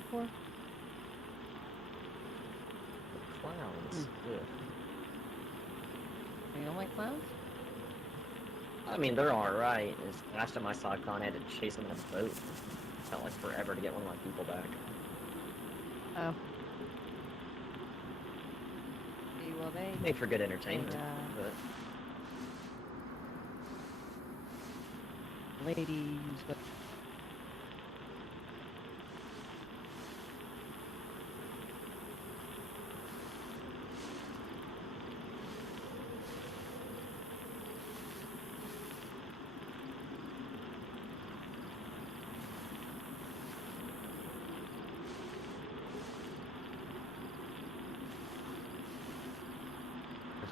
before? Clowns. Ugh. You don't like clowns? I mean, they're alright. Last time I saw a clown, I had to chase them in a boat. Felt like forever to get one of my people back. Oh. See, well, they Made for good entertainment, but... ladies, but...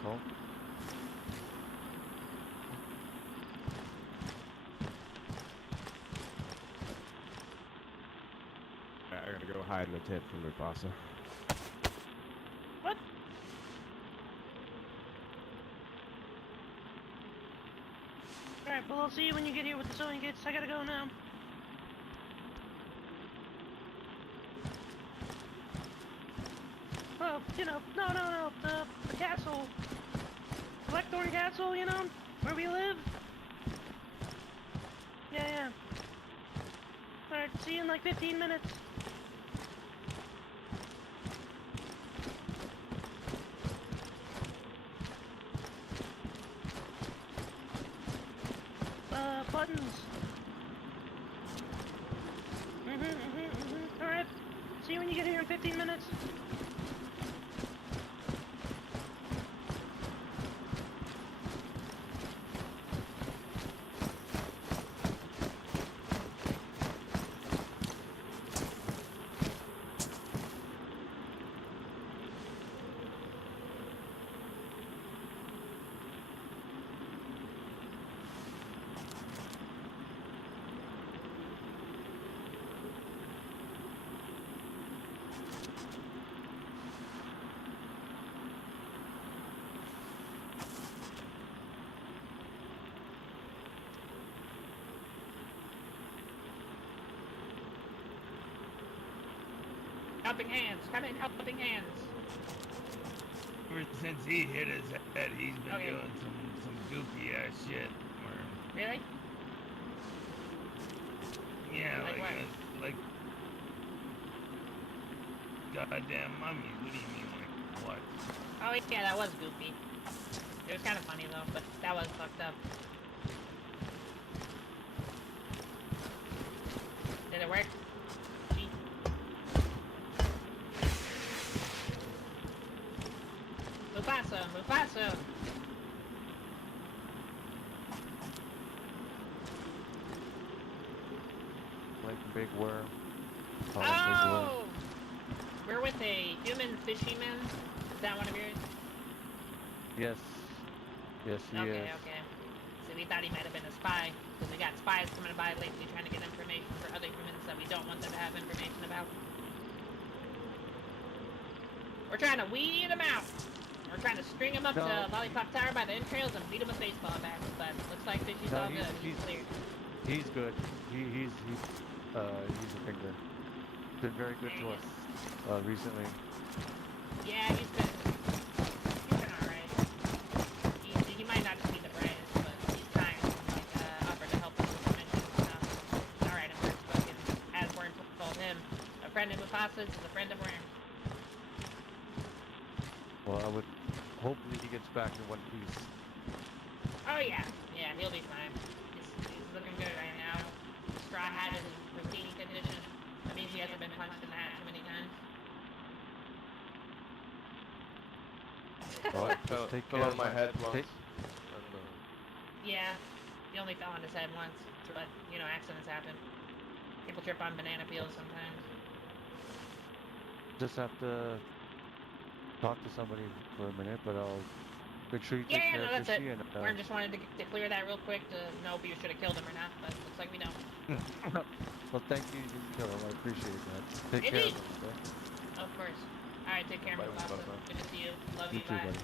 Home. I gotta go hide in the tent from Mufasa. What? Alright, well, I'll see you when you get here with the sewing kits. I gotta go now. Oh, you know, no, the castle. Blackthorn Castle, you know, where we live. Yeah. Alright, see you in like 15 minutes. Buttons. Alright, see you when you get here in 15 minutes. Helping hands, come in, helping hands. Ever since he hit his head, he's been Okay. doing some goofy ass shit. Really? Yeah, Like like goddamn mummies. What do you mean, like what? Oh yeah, that was goofy. It was kind of funny though, but that was fucked up. Did it work? Gee. Mufasa! Like a big worm. Oh! We're with a human fishyman. Is that one of yours? Yes. Yes, he is. Okay. So we thought he might have been a spy, because we got spies coming by lately trying to get information for other humans that we don't want them to have information about. We're trying to weed them out. We're trying to string him up to Lollipop Tower by the entrails and beat him with baseball bats, but looks like Fishy's all good. He's clear. He's good. He's a finger. Been very good to us recently. Yeah, he's been alright. He might not just be the brightest, but he's kind and offered to help us with the mission. Alright, I'm first spoken. As Worm told him, a friend of Mufasa's is a friend of Worm. Well, I would hopefully he gets back in one piece. Oh yeah, he'll be fine. He's looking good right now. Straw Hat is his routine condition. That means he hasn't been punched in the hat too many times. Well, take care on my head once. Yeah, he only fell on his head once, but, you know, accidents happen. People trip on banana peels sometimes. Just have to talk to somebody for a minute, but I'll make sure you take care no, of that's it. Fishy and Worm just wanted to clear that real quick to know if you should have killed him or not, but looks like we don't. well, thank you, you didn't kill him. I appreciate that. Take care of Indeed. him, okay? Of course. Alright, take care, Mufasa. Good to see you. Love you, You too, bye. buddy.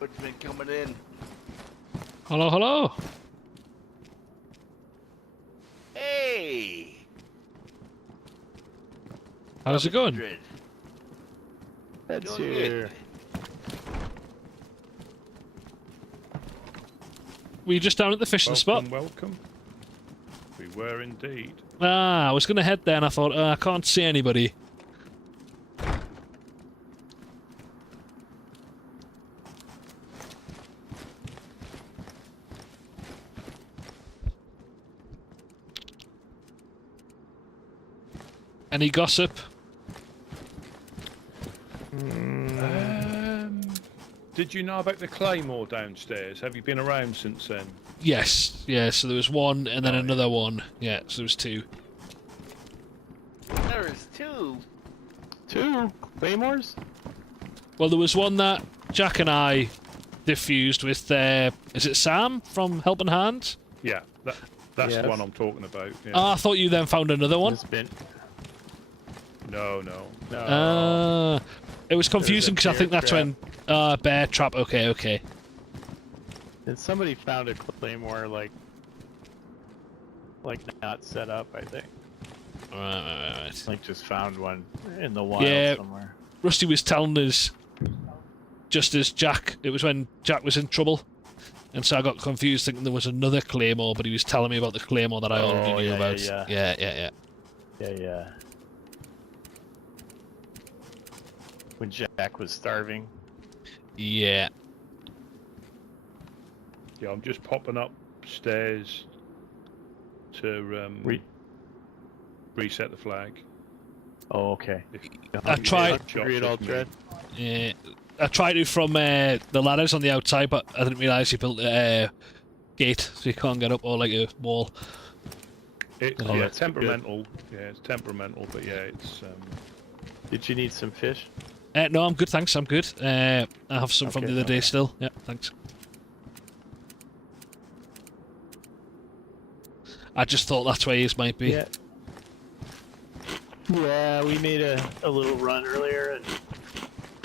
Woodsmen coming in. Hello, hello. Hey! How's it going? Madrid. That's Doing here. good. Were you just down at the fishing spot? Welcome. We were indeed. Ah, I was going to head there and I thought, I can't see anybody. Any gossip? Did you know about the Claymore downstairs? Have you been around since then? Yes, yeah, so there was one and then Oh, another one. Yeah, so there was two. There's two. 2 claymores? Well, there was one that Jack and I diffused with, is it Sam from Helping Hand? Yeah, that's Yes. the one I'm talking about. Yeah. Ah, I thought you then found another one. It's been... No. It was confusing because I bear think that's trap. when... bear trap, okay. And somebody found a claymore, like not set up, I think. Right. Like, just found one in the wild Yeah. somewhere. Rusty was telling us, just as Jack, it was when Jack was in trouble, and so I got confused thinking there was another Claymore, but he was telling me about the Claymore that I already Oh, knew yeah, about. yeah. Yeah. Yeah. When Jack was starving. Yeah. Yeah, I'm just popping upstairs to reset the flag. Oh, okay. I tried- Hungry at all, Dread? Yeah. I tried to from the ladders on the outside, but I didn't realise you built a gate, so you can't get up, or like a wall. It's Oh, that's temperamental. Yeah, it's temperamental, but yeah, it's. Did you need some fish? No, I'm good, thanks, I'm good. I have some from Okay, the other day okay. still. Yeah, thanks. I just thought that's where his might be. Yeah. Yeah, we made a little run earlier and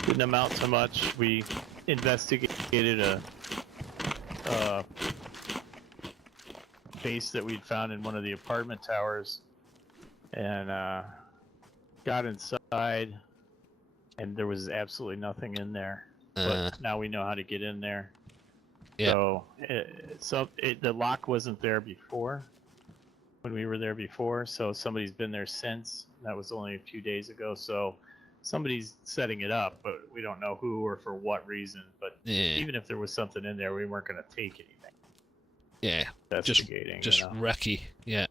didn't amount to much. We investigated a base that we'd found in one of the apartment towers and got inside and there was absolutely nothing in there. But now we know how to get in there. Yeah. So the lock wasn't there before. When we were there before, so somebody's been there since. That was only a few days ago, so somebody's setting it up, but we don't know who or for what reason. But Yeah. even if there was something in there, we weren't going to take anything. Yeah. Investigating, Just you know? wrecky. Yeah.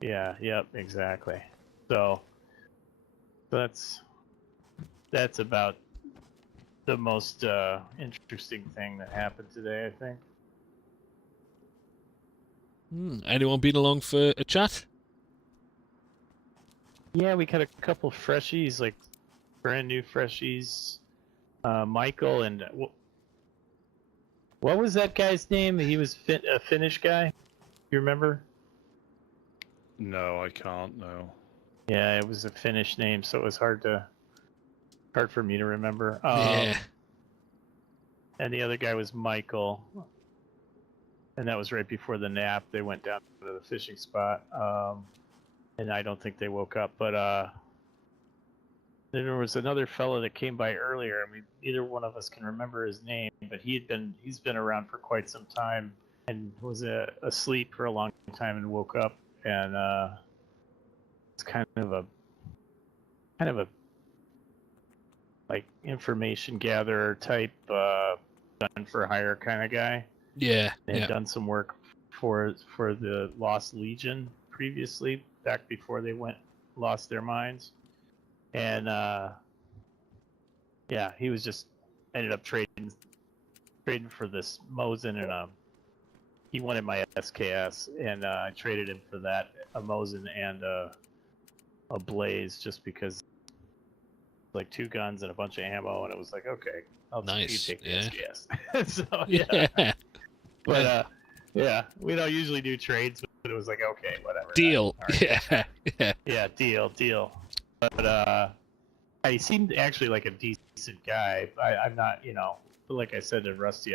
Yeah, yep, exactly. So that's about the most interesting thing that happened today, I think. Anyone been along for a chat? Yeah, we got a couple freshies, like brand new freshies. Michael and what was that guy's name? He was a Finnish guy. You remember? No, I can't. No. Yeah, it was a Finnish name, so it was hard for me to remember. Yeah. And the other guy was Michael. And that was right before the nap. They went down to the fishing spot. And I don't think they woke up. But then there was another fellow that came by earlier. I mean, neither one of us can remember his name, but he's been around for quite some time and was asleep for a long time and woke up. And it's kind of a like information gatherer type, done for hire kind of guy. Yeah. They had done some work for the Lost Legion previously, back before they lost their minds, and yeah, he was just ended up trading for this Mosin, and he wanted my SKS, and I traded him for that, a Mosin and a Blaze, just because like 2 guns and a bunch of ammo, and it was like, okay, I'll Nice, take the yeah. SKS. So yeah, Yeah. but yeah, we don't usually do trades, but it was like, okay, whatever. Deal. All right. Yeah. Yeah. Yeah, deal. But he seemed actually like a decent guy. I'm not, but like I said to Rusty,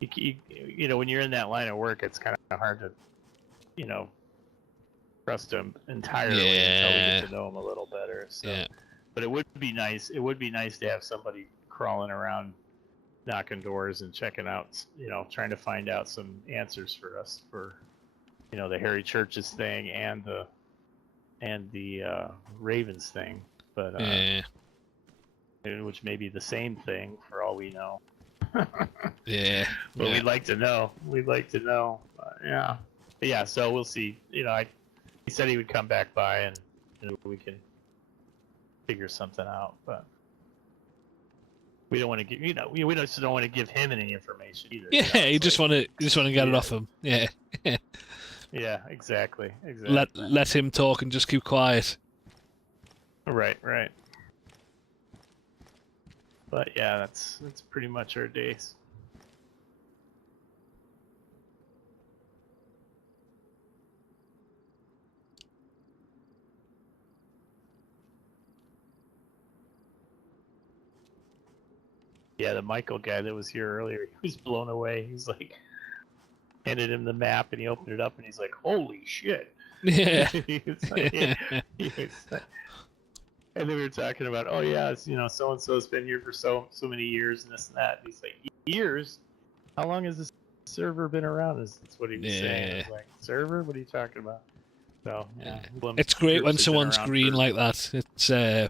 when you're in that line of work, it's kind of hard to, trust him entirely until we Yeah. get to know him a little better. So. Yeah. But it would be nice. It would be nice to have somebody crawling around, knocking doors and checking out, trying to find out some answers for us for, the Harry Church's thing and the Ravens thing. But Yeah. which may be the same thing for all we know. Yeah. But Yeah. we'd like to know. Yeah. But yeah. So we'll see. He said he would come back by and we can figure something out. But we don't want to give. We just don't want to give him any information either. Yeah. You just want to get it Yeah. off him. Yeah. Yeah. Exactly. Let him talk and just keep quiet. Right. But yeah, that's pretty much our days. Yeah, the Michael guy that was here earlier, he was blown away. He's like, handed him the map, and he opened it up, and he's like, "Holy shit!" Yeah. He was like- and then we were talking about, oh yeah, it's, so and so's been here for so many years, and this and that. And he's like, years? How long has this server been around? That's what he was saying. I was like, server? What are you talking about? So yeah, It's great when groups have been someone's around green for- like that. It's Oh,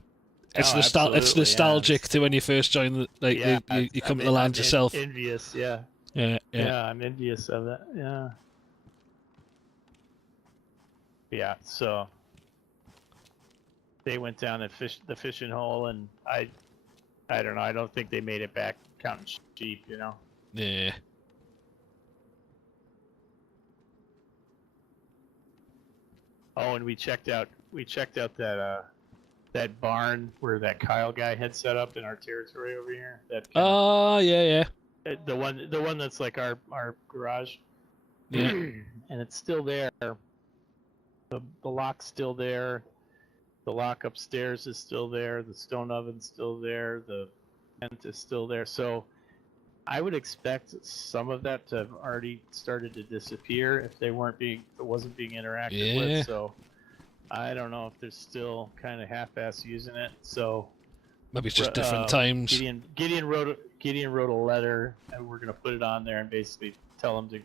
it's absolutely, nostalgic yeah. to when you first join. You come to the land yourself. Envious, yeah. Yeah. I'm envious of that. Yeah. Yeah. So they went down and fished the fishing hole, and I don't know. I don't think they made it back counting sheep. Yeah. Oh, and we checked out that barn where that Kyle guy had set up in our territory over here. Oh yeah. The one that's like our garage. Yeah. And it's still there. The lock's still there. The lock upstairs is still there. The stone oven's still there. The tent is still there. So I would expect some of that to have already started to disappear if it wasn't being interacted Yeah. with. So I don't know if they're still kind of half-ass using it. So Maybe it's just different times. Gideon wrote a letter, and we're gonna put it on there and basically tell them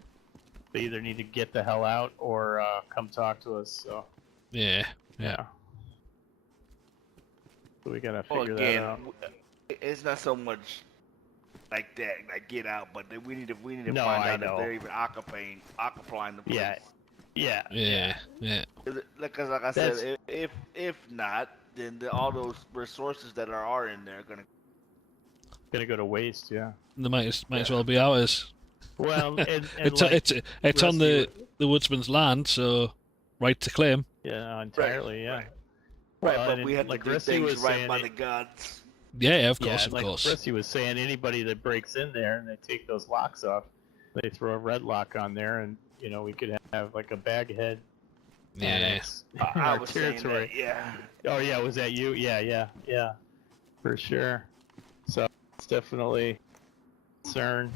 they either need to get the hell out or come talk to us. So Yeah. So we gotta Well, figure again, that out. it's not so much like that, like get out, but then we need to No, find I out know. if they're even occupying the place. Yeah. Yeah. Because like I said, if not, then all those resources that are in there are Gonna go to waste. Yeah. They might as well be ours. Well, and It's on Rusty- the Woodsman's land, so right to claim. Yeah, entirely. Yeah. right. Well, Right, but and we have like to do Rusty things was right saying, by the gods. Yeah, of yeah, course, and of like course. Rusty was saying, anybody that breaks in there and they take those locks off, they throw a red lock on there, and we could have like a bag head. Yeah. annex in I our was saying territory. that, yeah. Oh yeah, was that you? Yeah, for sure. So it's definitely a concern.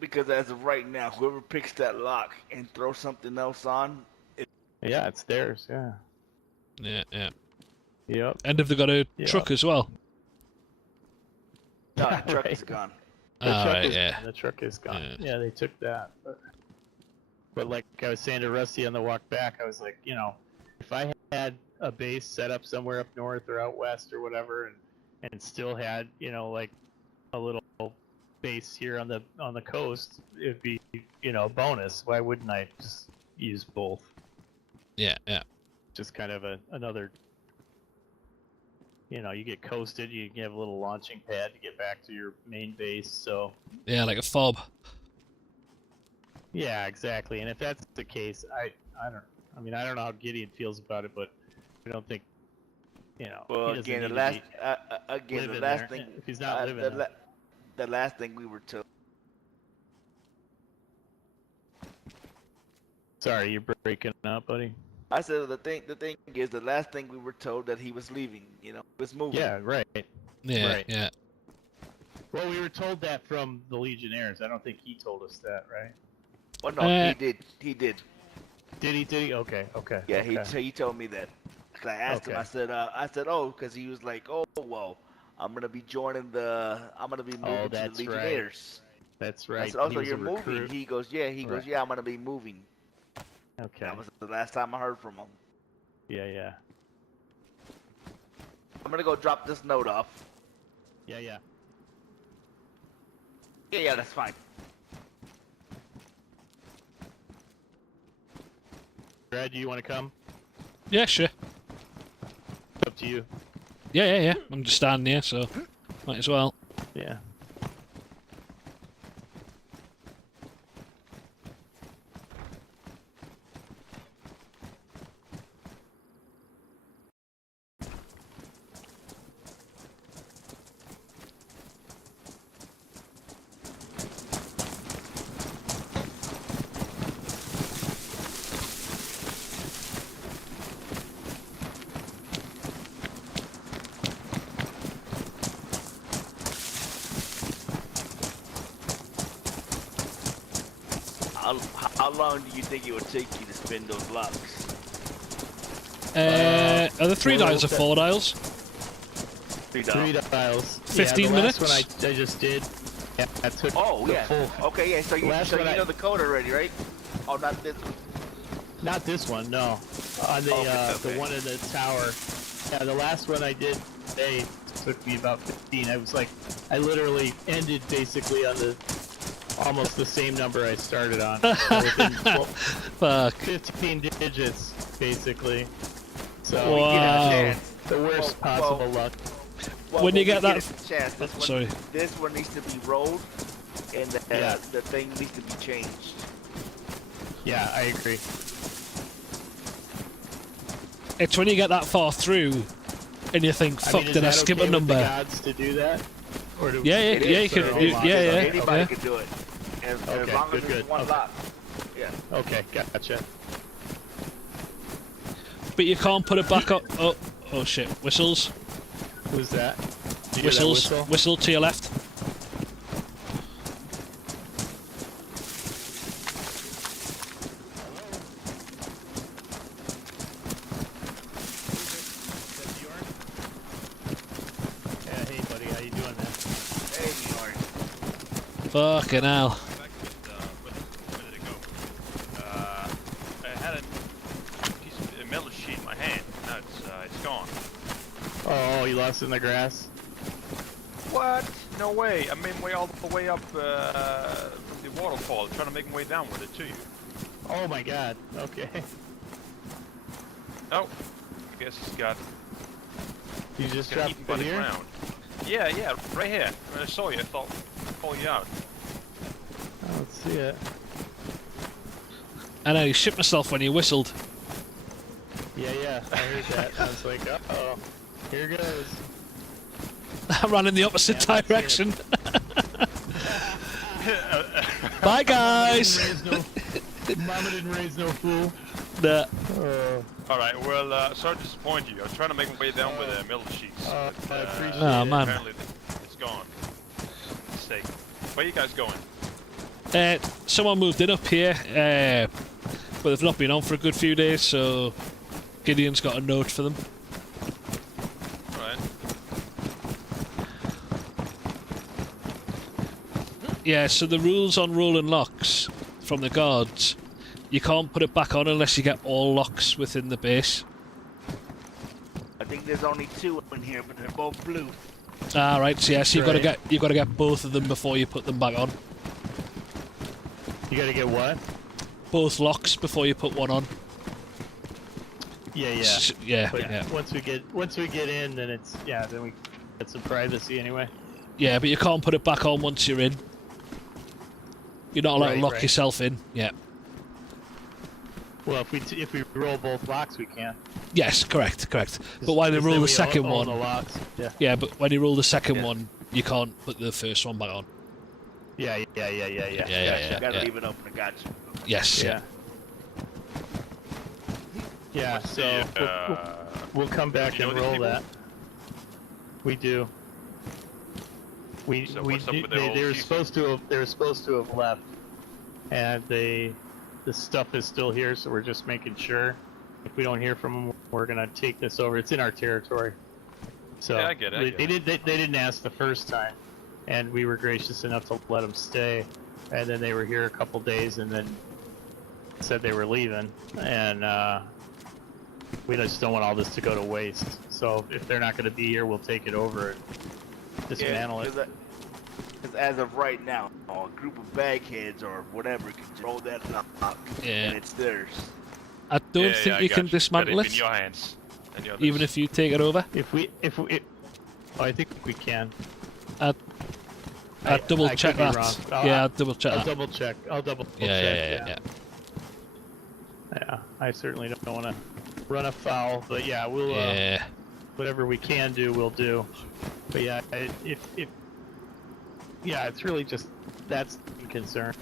Because as of right now, whoever picks that lock and throws something else on, Yeah, it's theirs. Yeah. Yeah. Yep. And have they got a Yeah. truck as well? no, the truck Right. is gone. The Ah, truck right, is yeah. gone. The truck is gone. Yeah. Yeah, they took that. But like I was saying to Rusty on the walk back, I was like, if I had a base set up somewhere up north or out west or whatever, and still had, like a little base here on the coast, it'd be, a bonus. Why wouldn't I just use both? Yeah, yeah. Just kind of another. You know, you get coasted. You have a little launching pad to get back to your main base. So. Yeah, like a fob. Yeah, exactly. And if that's the case, I don't know how Gideon feels about it, but I don't think, you know. Well, he doesn't again, the need last to be the living last there. thing If he's not living there. the last thing we were told. Sorry, you're breaking up, buddy. I said the thing is the last thing we were told that he was leaving. You know, he was moving. Yeah, right. Yeah, Right. yeah. Well, we were told that from the Legionnaires. I don't think he told us that, right? Well, no, he did. Did he? Okay. Yeah, okay. he told me that. 'Cause I asked him. Okay. I said, oh, because he was like, oh, well, I'm gonna be moving to the that's right. Legionnaires. That's right. I said, oh, He so was you're a moving? recruit. He goes, yeah. He goes, Right. yeah, I'm gonna be moving. Okay. That was the last time I heard from him. Yeah. I'm gonna go drop this note off. Yeah. Yeah, that's fine. Brad, do you want to come? Yeah, sure. It's up to you. Yeah. I'm just standing here, so might as well. Yeah. How long do you think it would take you to spin those locks? Are the 3 dials or 4 dials? 3 3 dials. 15 the minutes? last one I just did. Yeah, that took Oh, the yeah. full. Okay, yeah, so you Last one know the code already, right? Oh, not this one. Not this one, no. On the Okay. the one in the tower. Yeah, the last one I did today took me about 15. I literally ended basically on almost the same number I started on. Within Fuck. 15 digits, basically. So Wow. the worst possible luck. Well, When you get that- a chance, Sorry. This one needs to be rolled, and Yeah. the thing needs to be changed. Yeah, I agree. It's when you get that far through and you think, fuck, is did I that skip okay a with the number? gods to do that? Or do Yeah, It you is, can. sir. Yeah. Anybody Yeah. can do it. As Okay, long as good. it's one Okay. lock. Yeah. Okay, gotcha. But you can't put it back up. Oh shit. Whistles. Who's that? Did you hear that Whistles. whistle? Whistle to your left. Yeah, hey buddy, how you doing, man? Hey, Bjorn. Fucking hell. Where did it go? I had a piece of metal sheet in my hand. Now it's gone. Oh, you lost it in the grass? What? No way. I made my way all the way up from the waterfall, trying to make my way down with it to you. Oh my god, okay. Oh, I guess it's got You just got dropped eaten by it the here? ground. Yeah, right here. When I saw you, I thought I'd call you out. I don't see it. I know, you shit myself when you whistled. Yeah, I heard that. I was like, uh-oh, here goes. I ran in the opposite Yeah, let's hear it. direction. Bye, guys. Mama didn't raise no fool. Nah. All right. Well, sorry to disappoint you. I was trying to make my way down with metal sheets. I but, appreciate Oh, it. man. Apparently, it's gone. Mistake. Where you guys going? Someone moved in up here, but they've not been on for a good few days, so Gideon's got a note for them. All right. Yeah, so the rules on rolling locks from the guards, you can't put it back on unless you get all locks within the base. I think there's only 2 in here, but they're both blue. Ah, right. So yes, you've Right. got to get both of them before you put them back on. You gotta get what? Both locks before you put one on. Yeah. But yeah. once we get in, then it's then we get some privacy anyway. Yeah, but you can't put it back on once you're in. You're not allowed to lock yourself in. Yeah. Well, if we roll both locks, we can. Yes, correct. But when you roll the second one, the locks. yeah, but when you roll the second one, you can't put the first one back on. Yeah. You gotta leave it open. I got you. Yes. Yeah. Yeah. So we'll come back and roll that. We do. So what's up with the whole they were season? supposed to have left, and the stuff is still here. So we're just making sure. If we don't hear from them, we're gonna take this over. It's in our territory. So Yeah, I get it. they didn't ask the first time, and we were gracious enough to let them stay. And then they were here a couple days, and then said they were leaving. And we just don't want all this to go to waste. So if they're not going to be here, we'll take it over and dismantle it. Because as of right now, a group of bagheads or whatever can just roll that lock, and it's theirs. I don't think you can dismantle but it, in your hands. And the even others. if you take it over. I think we can. I'd double check could be that. wrong. I'd double check I'll that. double check. Yeah. Yeah, I certainly don't want to run afoul, but yeah, we'll whatever we can do, we'll do. But yeah, it's really just that's the concern.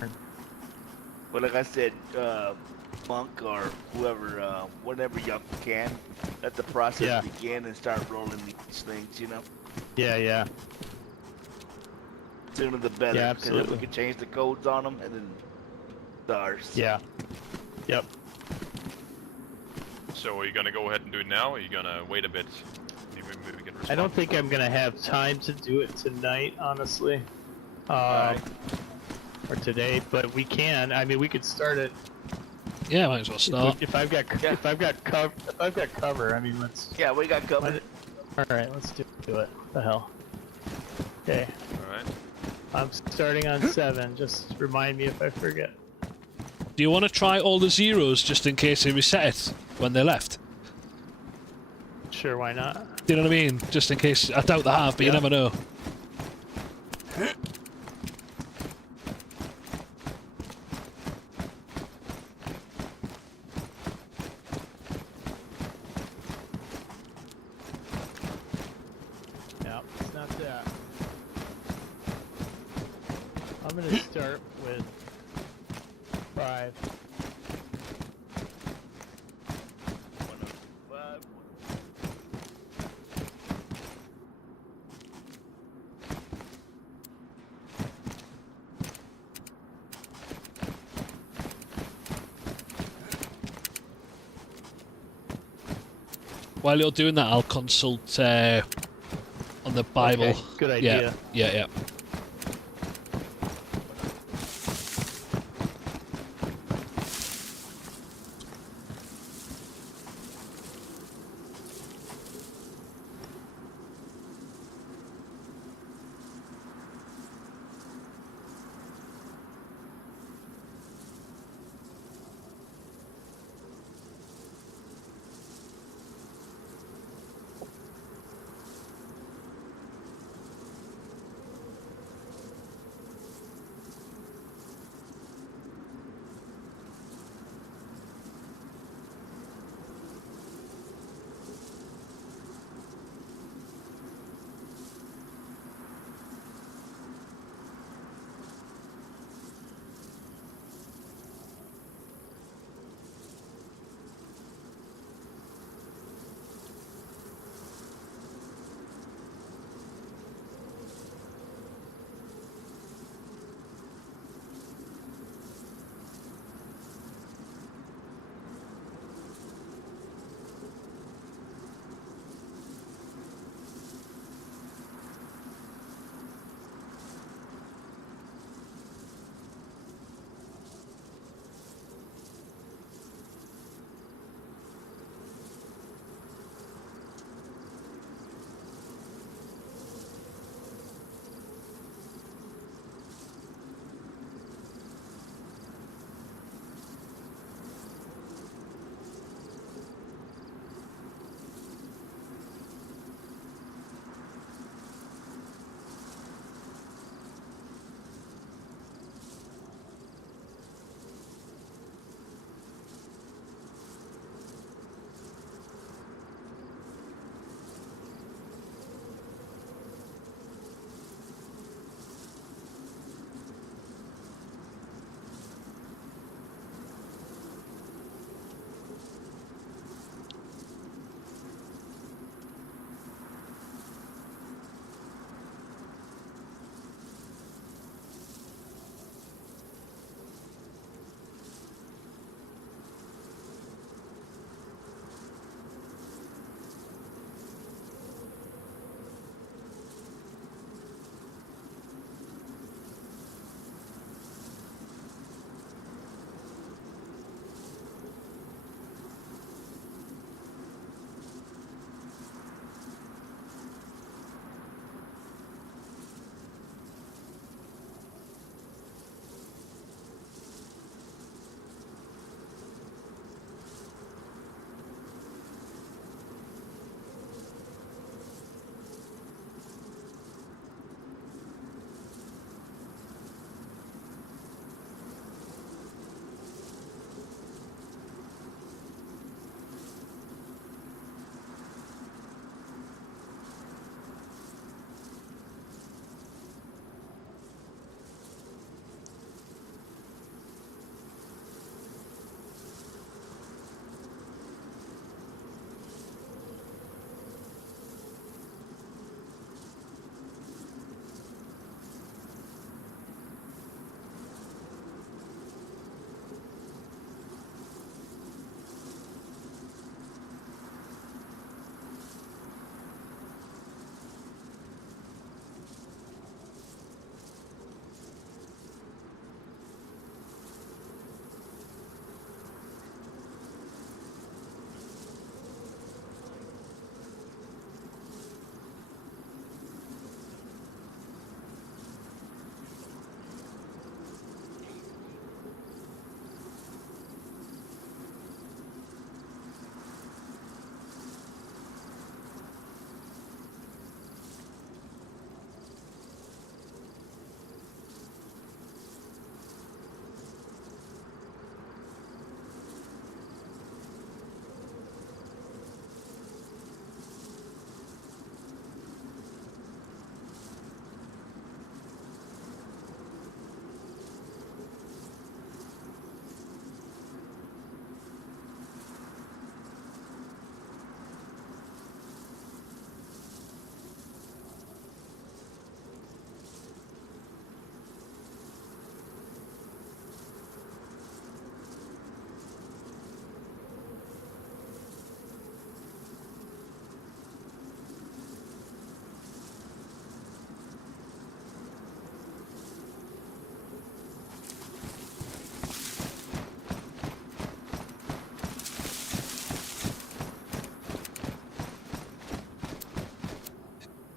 But like I said, Monk or whoever, whenever y'all can, let the process begin and start rolling these things. Yeah. Sooner the better. Yeah, Because then absolutely. we can change the codes on them and then stars. Yeah. Yep. So are you gonna go ahead and do it now, or are you gonna wait a bit? Maybe we can I don't think I'm gonna have time to do it tonight, honestly, or today. But we can. I mean, we could start it. Yeah, might as well start. If I've got cover. I mean, let's. Yeah, we got covered. All right, let's do it. The hell. Okay. All right. I'm starting on 7. Just remind me if I forget. Do you want to try all the zeros just in case they reset it when they left? Sure, why not? Do you know what I mean? Just in case. I doubt they have, but you never know. Yeah, it's not that. I'm gonna start with 5. While you're doing that, I'll consult on the Bible. Okay, good idea. Yeah.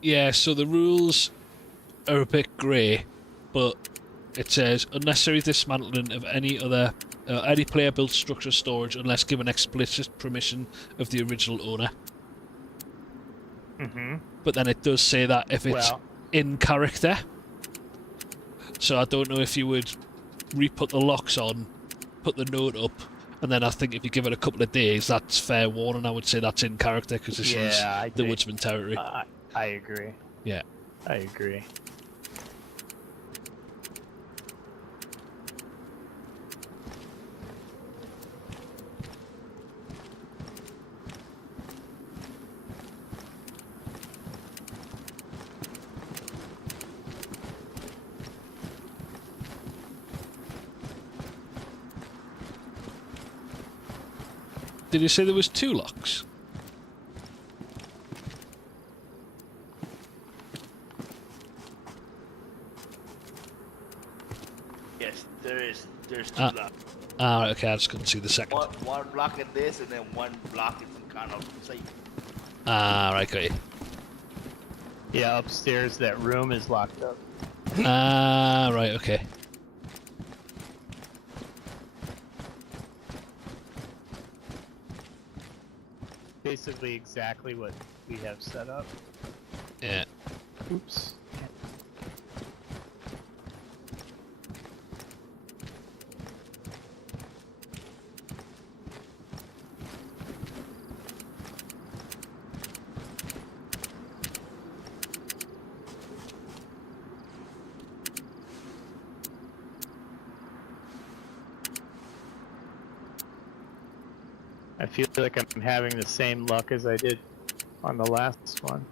Yeah, so the rules are a bit grey, but it says unnecessary dismantling of any player-built structure storage unless given explicit permission of the original owner. Mm-hmm. But then it does say that if it's Well, in character. So I don't know if you would re-put the locks on, put the note up, and then I think if you give it a couple of days, that's fair warning. I would say that's in character because this is the Woodsman territory. I agree. Yeah. I agree. Did you say there was 2 locks? Yes, there's 2 locks. Ah, right, okay, I just couldn't see the second. One block in this, and then one block in some kind of safe. Ah, right, got you. Yeah, upstairs that room is locked up. Ah, right, okay. Basically exactly what we have set up. Yeah. Oops. I feel like I'm having the same luck as I did on the last one.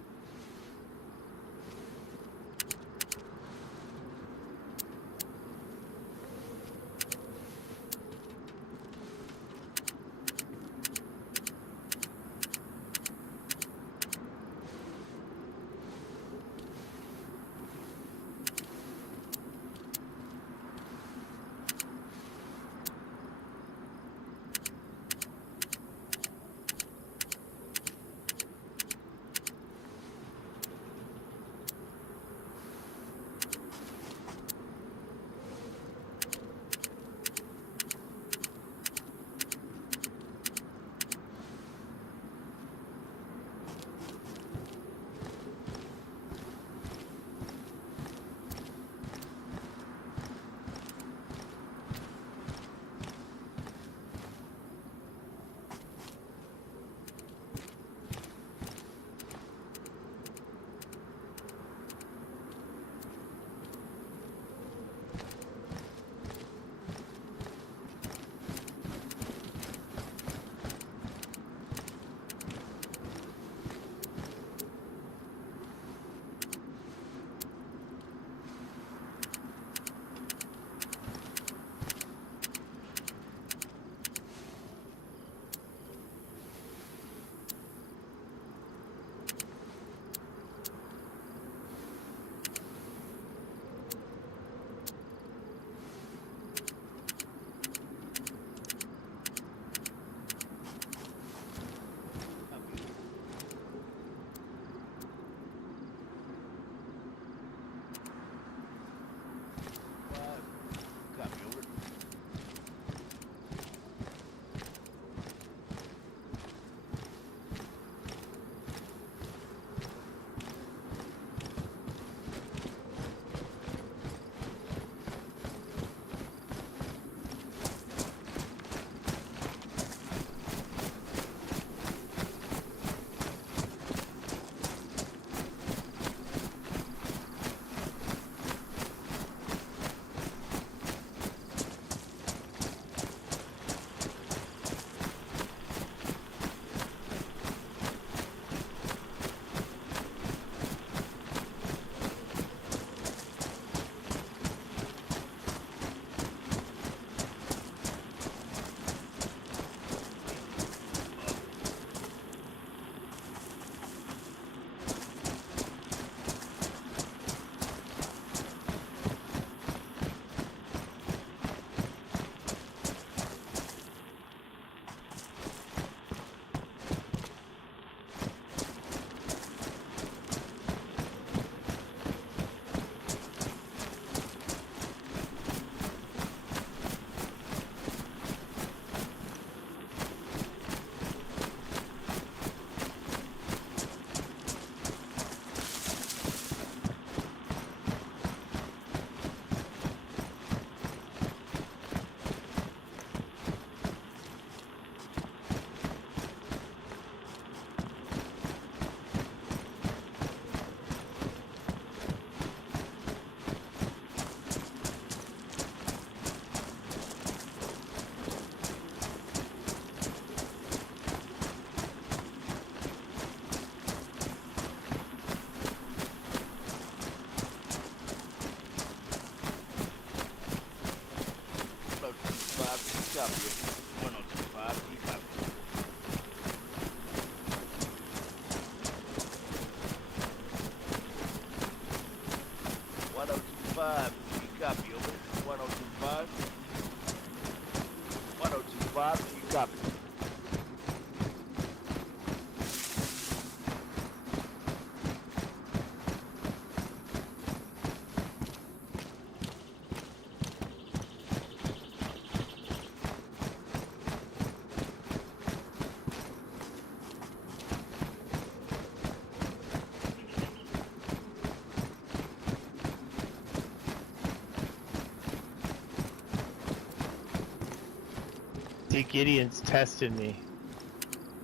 Hey, Gideon's testing me.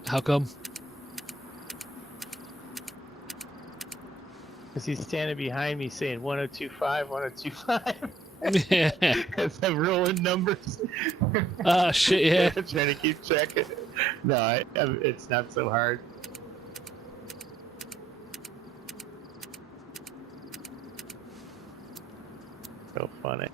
How come? Because he's standing behind me saying 1025, 1025. Yeah. Because I'm rolling numbers. Ah, shit, yeah. I'm trying to keep checking. No, it's not so hard. So funny.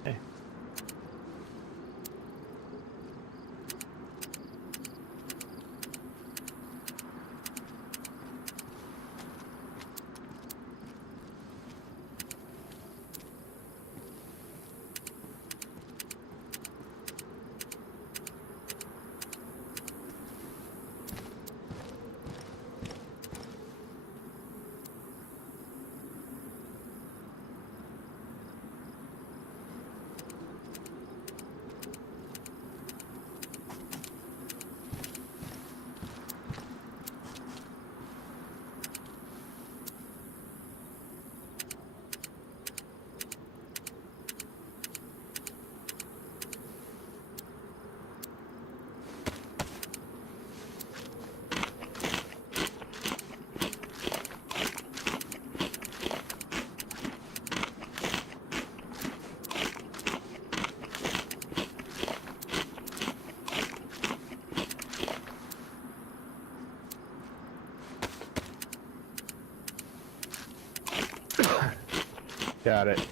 Got it.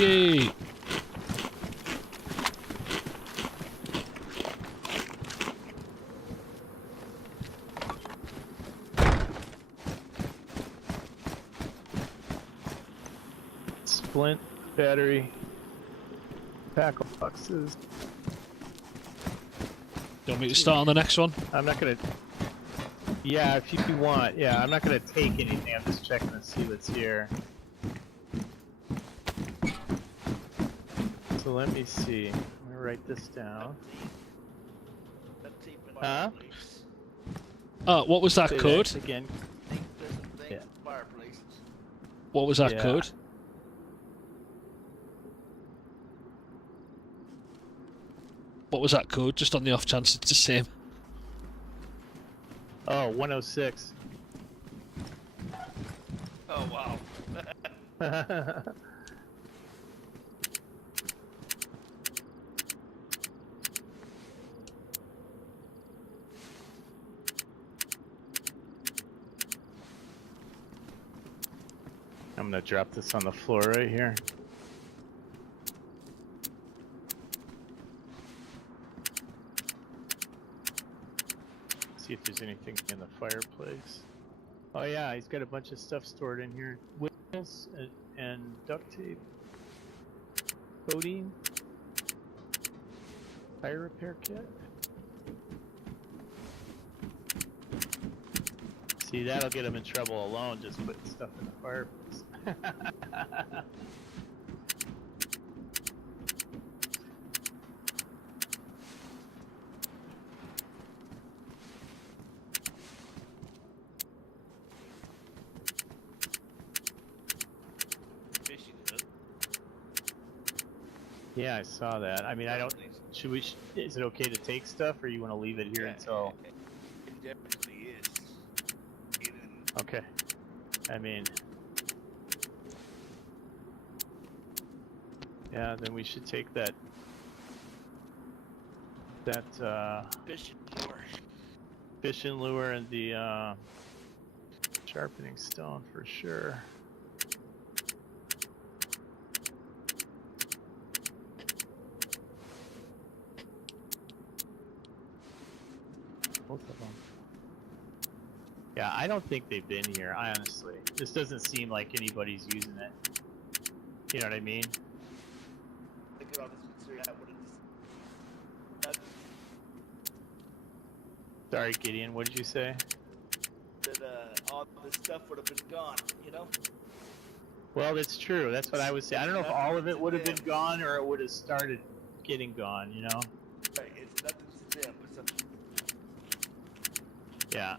Yay. Splint, battery, tackle boxes. Do you want me to start on the next one? I'm not gonna. Yeah, if you want. Yeah, I'm not gonna take anything. I'm just checking to see what's here. So let me see. I'm gonna write this down. Huh? What was that Say code? that again. Yeah. What was that Yeah. code? What was that code? Just on the off chance it's the same. Oh, 106. Oh wow. I'm gonna drop this on the floor right here. See if there's anything in the fireplace. Oh yeah, he's got a bunch of stuff stored in here. Wheels and duct tape. Codeine. Tire repair kit. See, that'll get him in trouble alone, just putting stuff in the fireplace. Fishing hook. Yeah, I saw that. I mean, I don't. Should we? Is it okay to take stuff, or you want to leave it here until? It definitely is. Okay. I mean. Yeah, then we should take that. Fishing lure. Fishing lure and the sharpening stone for sure. Both of them. Yeah, I don't think they've been here, honestly. This doesn't seem like anybody's using it. You know what I mean? Look at all this material. What is this? Sorry, Gideon, what did you say? That all this stuff would have been gone, you know? Well, that's true. That's what I would say. I don't know if all of it would have been gone or it would have started getting gone, you know? Right, it's nothing to them, but something. Yeah.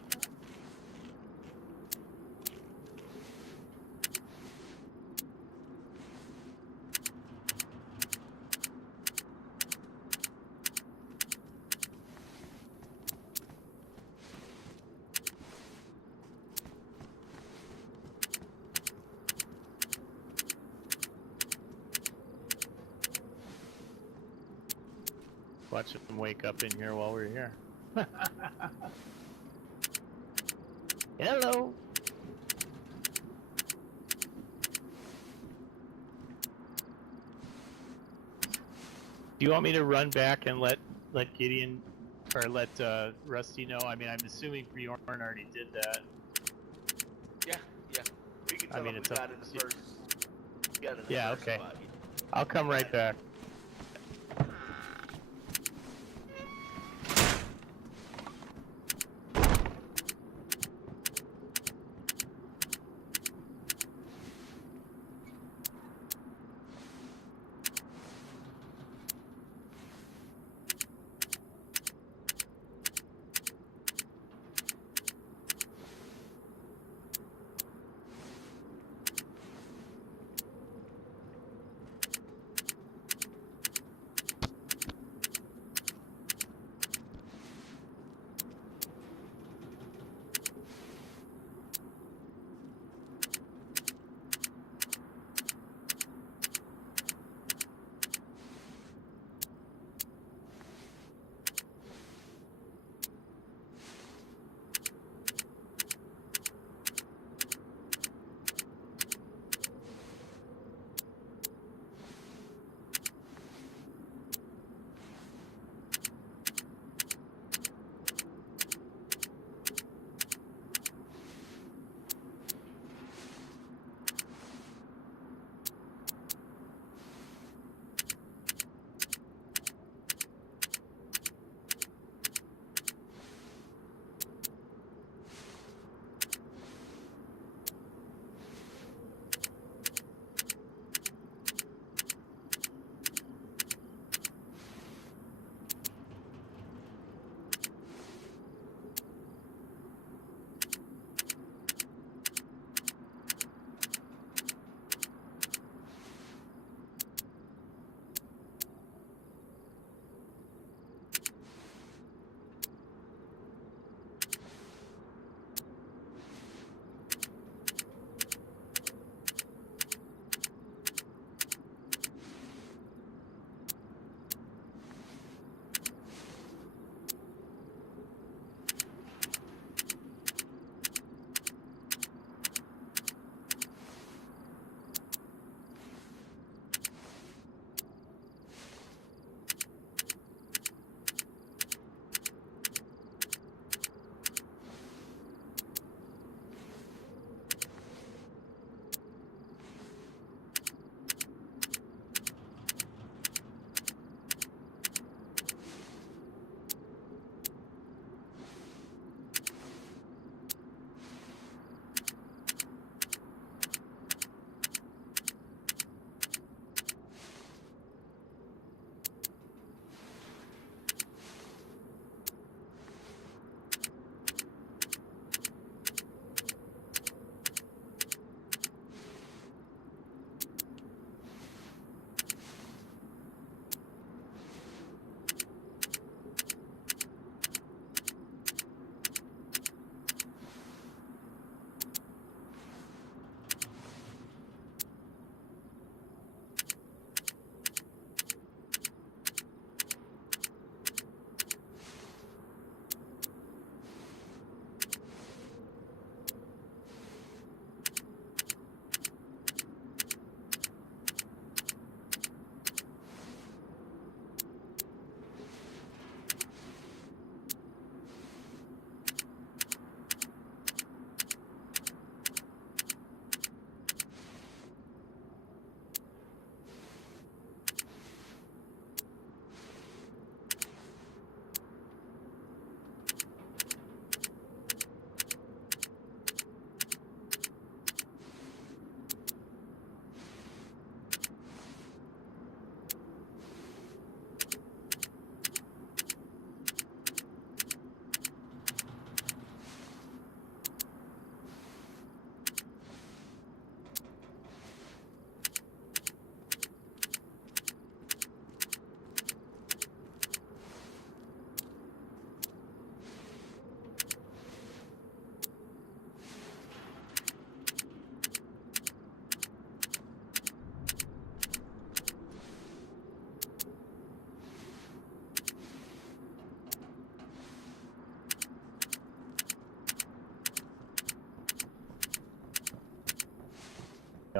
Watch them wake up in here while we're here. Hello. Do you want me to run back and let Gideon or let Rusty know? I mean, I'm assuming Bjorn already did that. Yeah. We can tell I mean, him it's we up- got in the first. We got in the Yeah, first okay. spot. I'll come right back.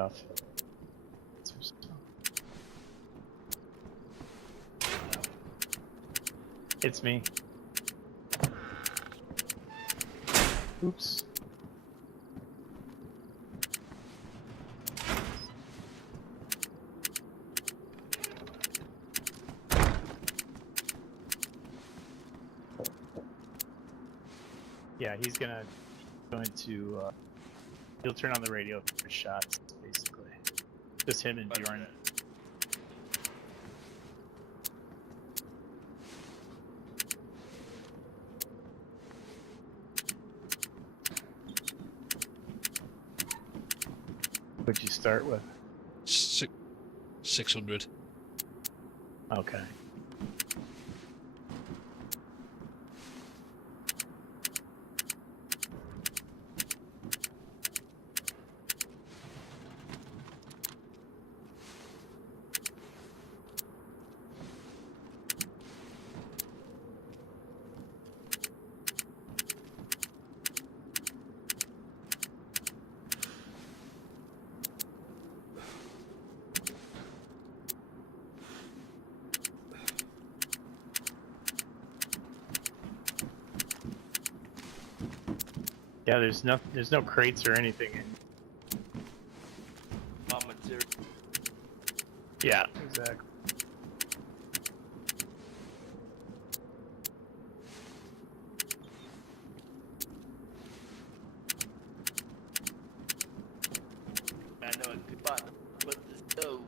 off. It's me. Oops. Yeah, he's going to he'll turn on the radio for shots, basically. Just him and Bjorn. What'd you start with? 600. Okay. Yeah, there's no crates or anything in. Material. Yeah, exactly. I know a good spot to put the stove.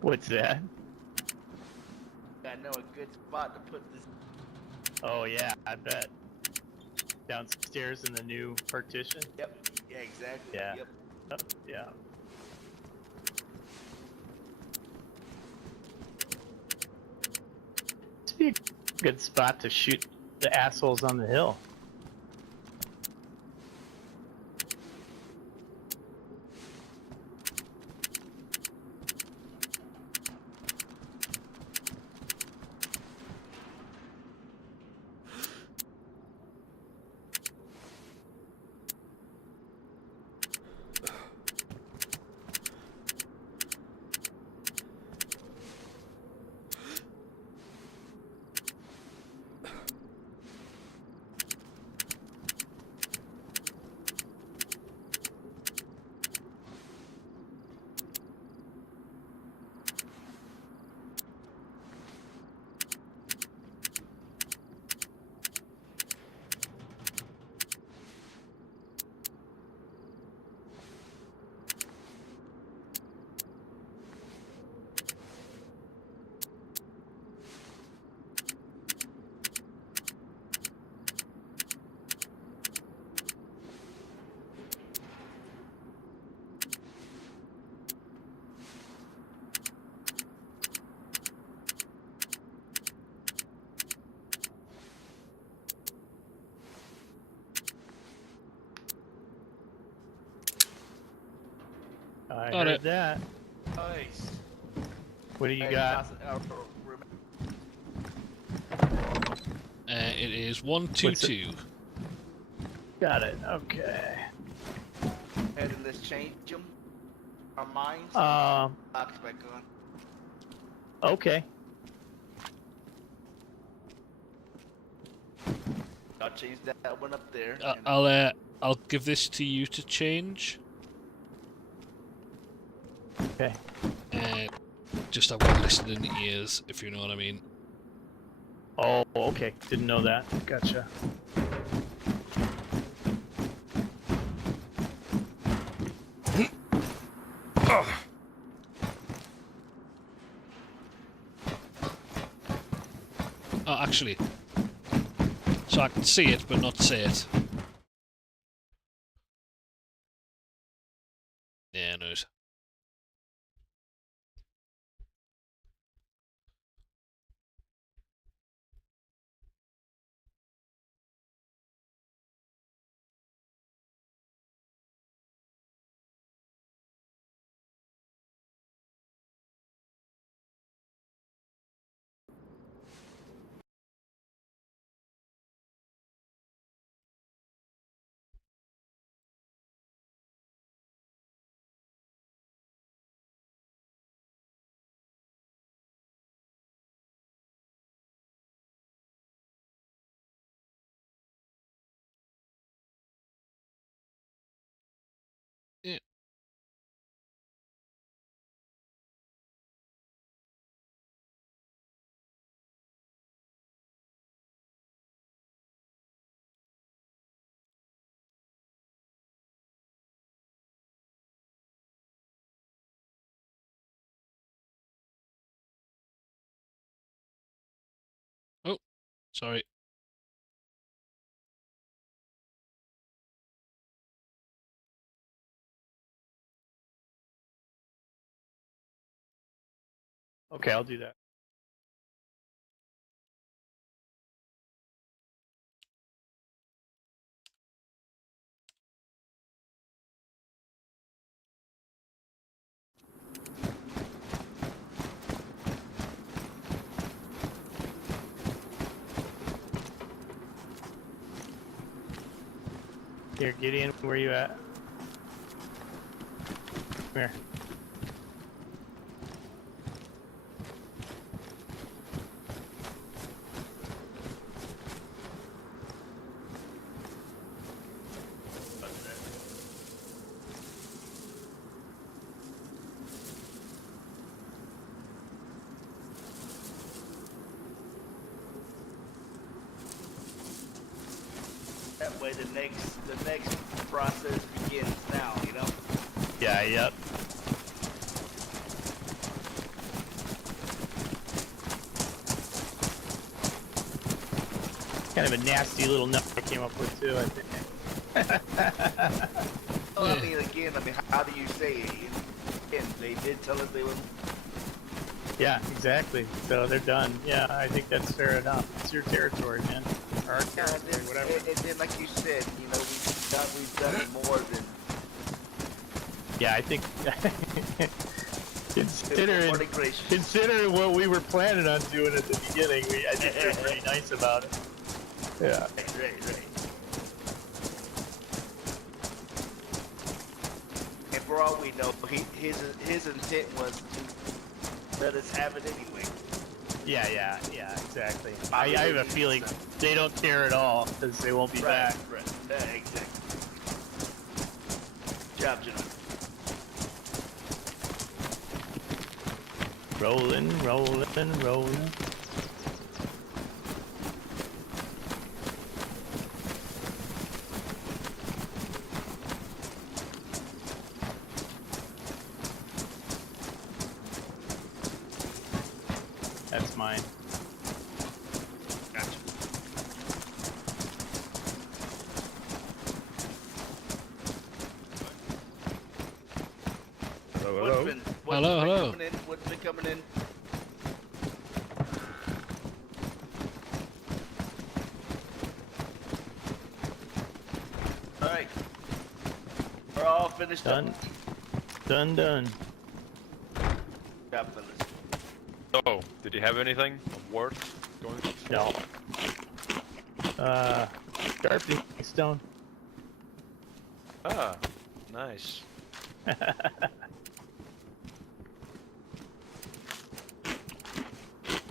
What's that? I know a good spot to put this. Oh yeah, I bet. Downstairs in the new partition? Yep. Yeah, exactly. Yeah. Yep. Yeah. This would be a good spot to shoot the assholes on the hill. I Got heard it. that. Nice. What do you Hey, got? toss it out for- It is 122. Got it. Okay. And let's change them. Our minds. Um. Box back on. Okay. I'll change that one up there. and- I'll give this to you to change. Okay. Just have one listened in the ears, if you know what I mean. Oh, okay. Didn't know that. Gotcha. Oh, actually. So I can see it, but not say it. Yeah, no. Sorry. Okay, I'll do that. Here, Gideon, where you at? Come here. That way the next process begins now, you know? Yeah, yep. Kind of a nasty little nut I came up with too, I think. Well, I mean, again, how do you say it? Again, they did tell us they were. Yeah, exactly. So they're done. Yeah, I think that's fair enough. It's your territory, man. Or our Yeah, and territory, then, whatever. and then, like you said, you know, we've done it more than. Yeah, I think More than gracious. considering what we were planning on doing at the beginning, I think they're pretty nice about it. Yeah. Right. And for all we know, his intent was to let us have it anyway. Yeah, exactly. I have a feeling they don't care at all because they won't be back. Right. Exactly. Job, gentlemen. Rolling. That's mine. Gotcha. Hello. Hello. Woodsman coming in. All right. We're all finished Done. up. Done. Job, fellas. So, did you have anything of worth going? No. Sharpening stone. Ah, nice.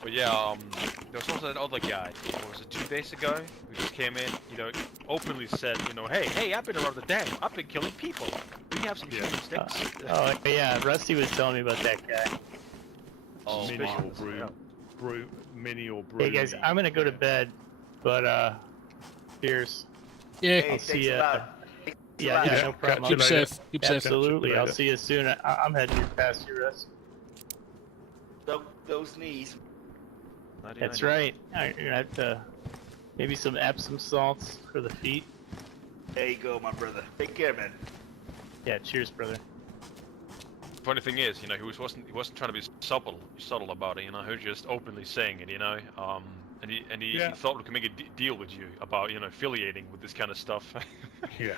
But yeah, there was also that other guy, what was it, 2 days ago, who just came in, you know, openly said, you know, hey, I've been around the dam, I've been killing people. We have some shooting sticks. Oh yeah, Rusty was telling me about that guy. Oh, Mini or wow. mini or brew. Hey guys, I'm gonna go to bed, but cheers. Yeah. Hey, I'll see thanks ya. a lot. Yeah, Yeah, no problem. catch you later. Keep safe. Absolutely, I'll later. see you soon. I'm heading past you, Russ. Those knees. That's right. I'm gonna have to maybe some Epsom salts for the feet. There you go, my brother. Take care, man. Yeah, cheers, brother. Funny thing is, you know, he wasn't trying to be subtle about it, you know, he was just openly saying it, you know, and he thought we could make a deal with you about, you know, affiliating with this kind of stuff. Yeah.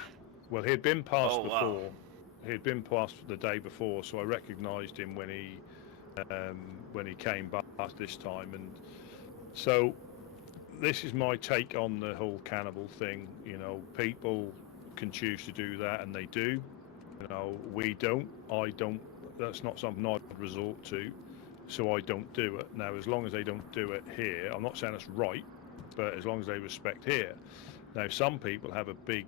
Well, he'd been past Oh, before. wow. He'd been past the day before, so I recognised him when he came back this time, and so this is my take on the whole cannibal thing. You know, people can choose to do that, and they do. You know, we don't. I don't. That's not something I'd resort to, so I don't do it. Now, as long as they don't do it here, I'm not saying it's right, but as long as they respect here. Now, some people have a big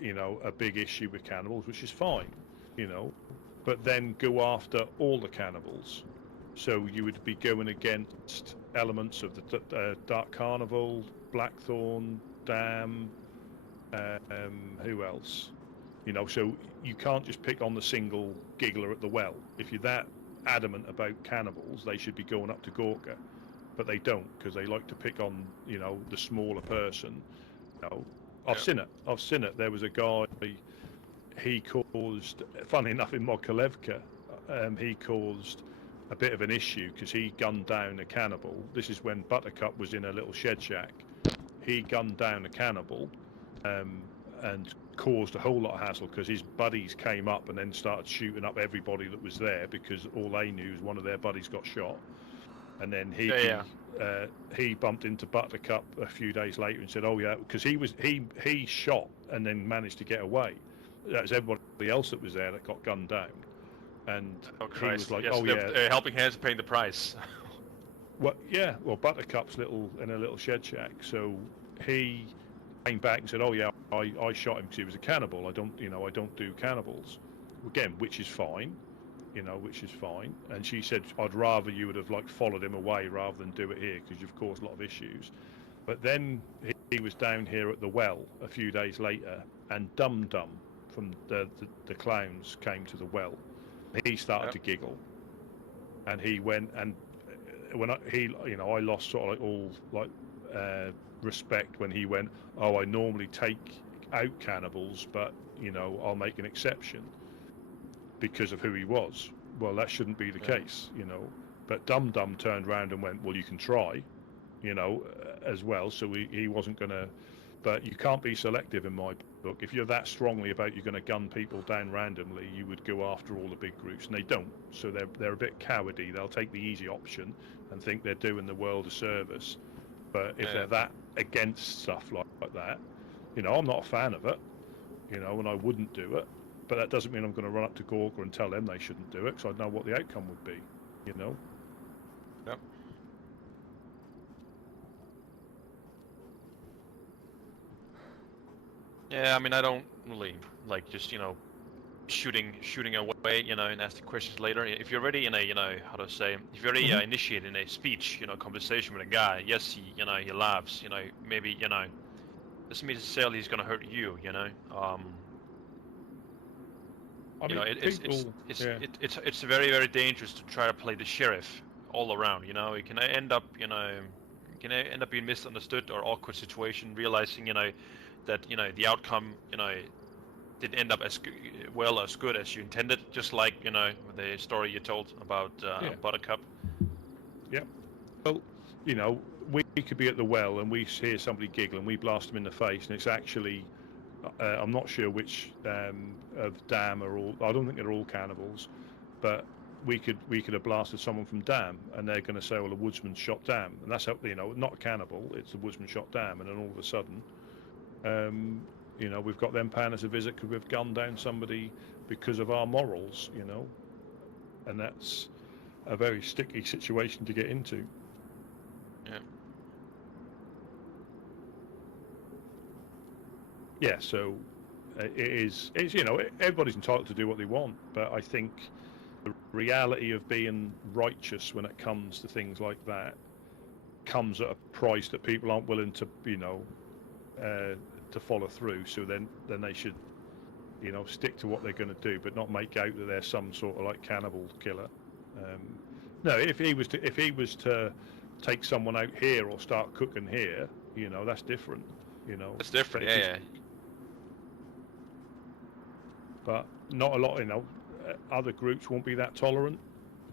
issue with cannibals, which is fine, you know, but then go after all the cannibals. So you would be going against elements of the Dark Carnival, Blackthorn, Dam, who else? You know, so you can't just pick on the single giggler at the well. If you're that adamant about cannibals, they should be going up to Gorka. but they don't because they like to pick on the smaller person. I've seen it. I've seen it. There was a guy. He caused, funny enough, in Mokolevka, he caused a bit of an issue because he gunned down a cannibal. This is when Buttercup was in a little shed shack. He gunned down a cannibal and caused a whole lot of hassle because his buddies came up and then started shooting up everybody that was there because all they knew was one of their buddies got shot. And then he bumped into Buttercup a few days later and said, "Oh yeah," because he shot and then managed to get away. That was everybody else that was there that got gunned down. And he was like, yes, "Oh yeah, helping hands are paying the price." Well, yeah. Well, Buttercup's in a little shed shack, so he came back and said, "Oh yeah, I shot him because he was a cannibal. I don't do cannibals." Again, which is fine, which is fine. And she said, "I'd rather you would have followed him away rather than do it here because you've caused a lot of issues." But then he was down here at the well a few days later, and Dum Dum from the clowns came to the well. He started to giggle, and he went and. When I lost sort of all respect when he went, "Oh, I normally take out cannibals, but I'll make an exception because of who he was." Well, that shouldn't be the case, But Dum Dum turned around and went, "Well, you can try, as well." So he wasn't gonna. But you can't be selective in my book. If you're that strongly about you're going to gun people down randomly, you would go after all the big groups, and they don't. So they're a bit cowardly. They'll take the easy option and think they're doing the world a service. But if they're that against stuff like that, I'm not a fan of it, and I wouldn't do it. But that doesn't mean I'm going to run up to Gorka and tell them they shouldn't do it, because I'd know what the outcome would be, Yep. Yeah, I mean, I don't really like just shooting away, and asking questions later. If you're already in a, how to say, if you're already initiating a speech, conversation with a guy, yes, he laughs, maybe, doesn't necessarily he's gonna hurt you, I mean, it's very, very dangerous to try to play the sheriff all around. You can end up being misunderstood or awkward situation, realizing that the outcome didn't end up as good as you intended. Just like the story you told about Buttercup. Yeah. Well, we could be at the well and we hear somebody giggle and we blast them in the face, and it's actually. I'm not sure which of Dam are all. I don't think they're all cannibals, but we could have blasted someone from Dam, and they're going to say, "Well, the Woodsman shot Dam," and that's not a cannibal. It's the Woodsman shot Dam, and then all of a sudden, we've got them paying us a visit because we've gunned down somebody because of our morals, and that's a very sticky situation to get into. Yeah. Yeah, so it's everybody's entitled to do what they want, but I think the reality of being righteous when it comes to things like that comes at a price that people aren't willing to to follow through. So then they should stick to what they're going to do, but not make out that they're some sort of cannibal killer. No, if he was to take someone out here or start cooking here, that's different. It's different, yeah. But not a lot, other groups won't be that tolerant.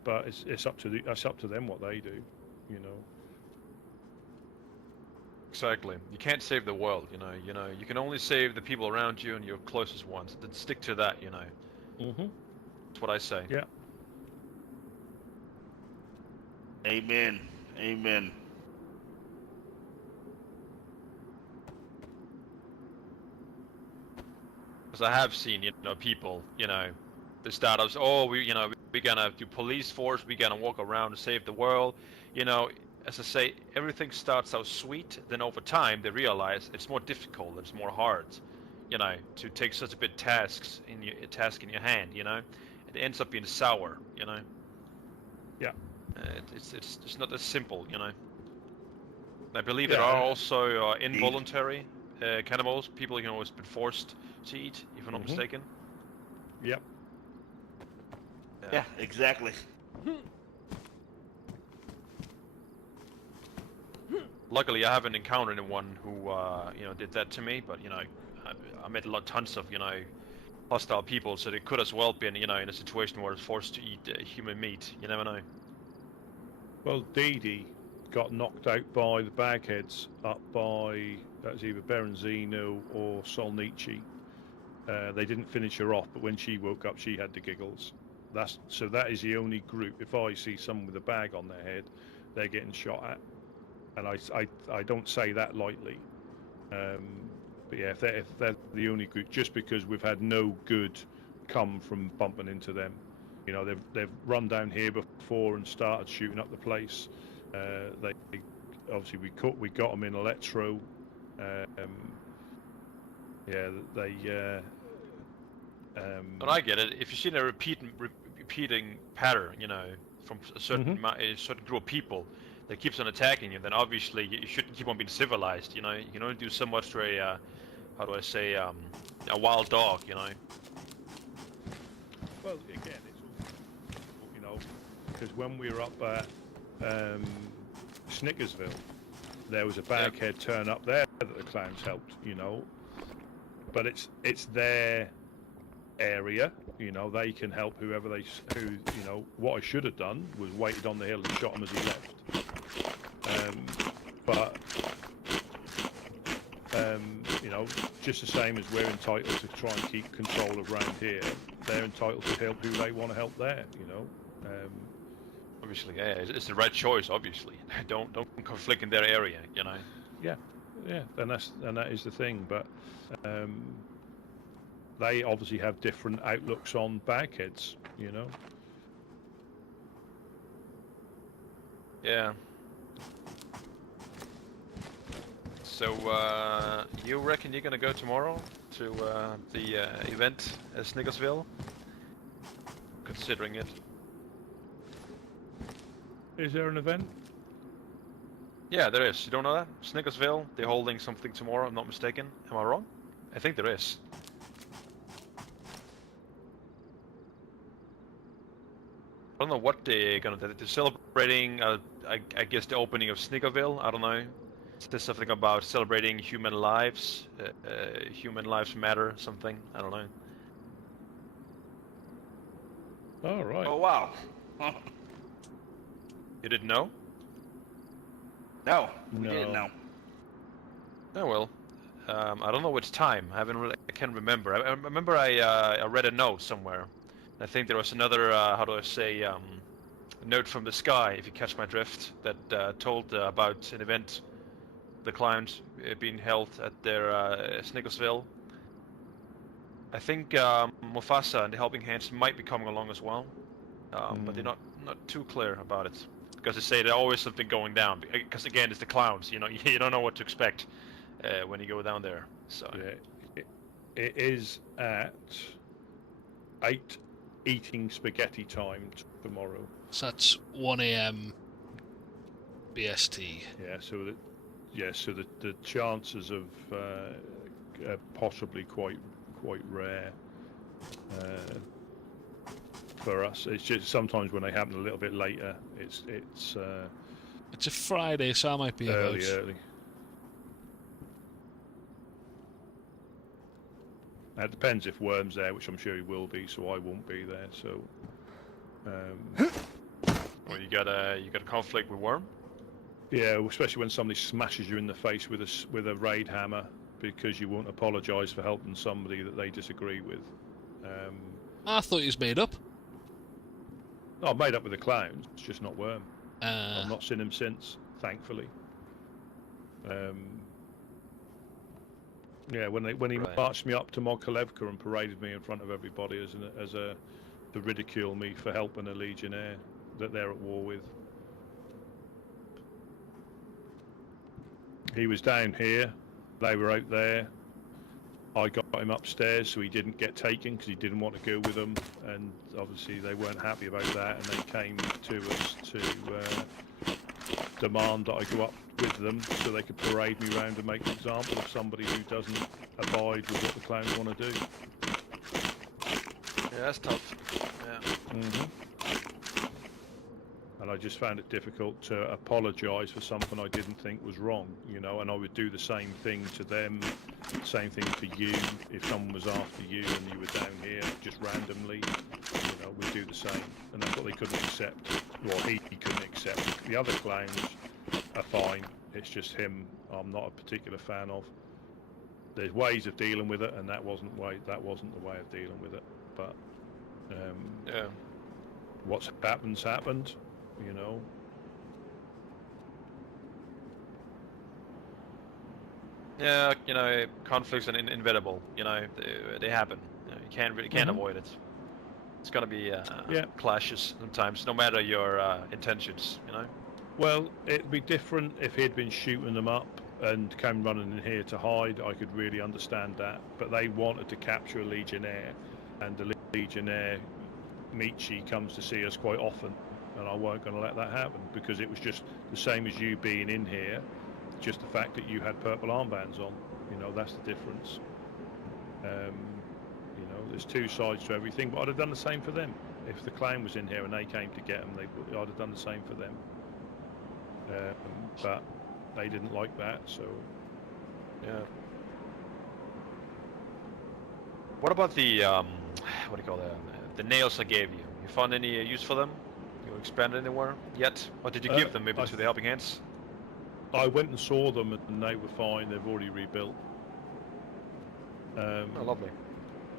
But it's up to them what they do, Exactly. You can't save the world, You can only save the people around you and your closest ones. Then stick to that, Mm-hmm. That's what I say. Yeah. Amen. Amen. Because I have seen, people, the startups, we're gonna do police force, we're gonna walk around and save the world. As I say, everything starts out sweet, then over time they realize it's more difficult, it's more hard, to take such a big task in your hand, It ends up being sour, Yeah. It's not as simple, I believe there are also involuntary cannibals, people who always been forced to eat, if I'm not mistaken. Yep. Yeah, exactly. luckily I haven't encountered anyone who you know, did that to me. But you know, I met tons of, you know, hostile people, so they could as well been, you know, in a situation where it's forced to eat human meat. You never know. Well, DayZ got knocked out by the bagheads up by, that was either Berenzino or Solnici. They didn't finish her off, but when she woke up, she had the giggles. So that is the only group. If I see someone with a bag on their head, they're getting shot at, and I don't say that lightly. But yeah, if they're the only group, just because we've had no good come from bumping into them. You know, they've run down here before and started shooting up the place. They obviously we got them in electro. Yeah, they. But I get it. If you see a repeating pattern, you know, from a certain a certain group of people that keeps on attacking you, then obviously you shouldn't keep on being civilized. You know, you can only do so much to a how do I say, a wild dog. You know. Well, again, it's all, you know, because when we were up at Snickersville, there was a baghead turn up there that the clowns helped, you know. But it's their area, you know. They can help who you know. What I should have done was waited on the hill and shot him as he left. You know, just the same as we're entitled to try and keep control of around here, they're entitled to help who they want to help there, you know. Obviously, yeah, it's the right choice. Obviously, don't conflict in their area, you know. Yeah, and that is the thing. But they obviously have different outlooks on bagheads, you know. Yeah. So, you reckon you're gonna go tomorrow to the event at Snickersville? Considering it. Is there an event? Yeah, there is. You don't know that? Snickersville, they're holding something tomorrow, I'm not mistaken. Am I wrong? I think there is. I don't know what they're gonna do. They're celebrating, I guess, the opening of Snickerville. I don't know. There's something about celebrating human lives. Human lives matter, something. I don't know. Oh, right. Oh, wow. You didn't know? No, we didn't know. Oh well. I don't know which time. I can't remember. I remember I read a note somewhere. I think there was another, how do I say, note from the sky, if you catch my drift, that told about an event, the clowns being held at their Snickersville. I think Mufasa and the Helping Hands might be coming along as well, but they're not too clear about it, because they say there's always something going down. Because again, it's the clowns. You know, you don't know what to expect when you go down there. So yeah, it is at 8 eating spaghetti time tomorrow. So that's 1 AM BST. Yeah, so the chances of are possibly quite rare for us. It's just sometimes when they happen a little bit later, it's It's a Friday, so I might be early. It depends if Worm's there, which I'm sure he will be, so I won't be there. So, well, you got a conflict with Worm? Yeah, especially when somebody smashes you in the face with a raid hammer because you won't apologise for helping somebody that they disagree with. I thought he was made up. No, I'm made up with the clowns, it's just not Worm. I've not seen him since, thankfully. Yeah, when he marched me up to Mokolevka and paraded me in front of everybody to ridicule me for helping a legionnaire that they're at war with. He was down here, they were out there. I got him upstairs so he didn't get taken because he didn't want to go with them, and obviously they weren't happy about that, and they came to us to demand that I go up with them so they could parade me around and make an example of somebody who doesn't abide with what the clowns want to do. Yeah, that's tough. Yeah. and I just found it difficult to apologise for something I didn't think was wrong, you know. And I would do the same thing to them, same thing to you. If someone was after you and you were down here just randomly, you know, we'd do the same, and that's what they couldn't accept. Well, he couldn't accept. The other clowns are fine. It's just him I'm not a particular fan of. There's ways of dealing with it, and that wasn't the way of dealing with it. But Yeah. what's happened, you know. Yeah, you know, conflicts are inevitable. You know, they happen. You know, you can't avoid it. It's gonna be clashes sometimes, no matter your intentions. You know. Well, it'd be different if he'd been shooting them up and came running in here to hide. I could really understand that. But they wanted to capture a Legionnaire, and the Legionnaire, Michi, comes to see us quite often, and I weren't going to let that happen, because it was just the same as you being in here, just the fact that you had purple armbands on. You know, that's the difference. You know, there's two sides to everything, but I'd have done the same for them. If the clown was in here and they came to get them, I'd have done the same for them. But they didn't like that, so yeah. What about the what do you call them? The nails I gave you. You found any use for them? You expanded anywhere yet? Or did you give them maybe to the Helping Hands? I went and saw them and they were fine. They've already rebuilt. Oh, lovely.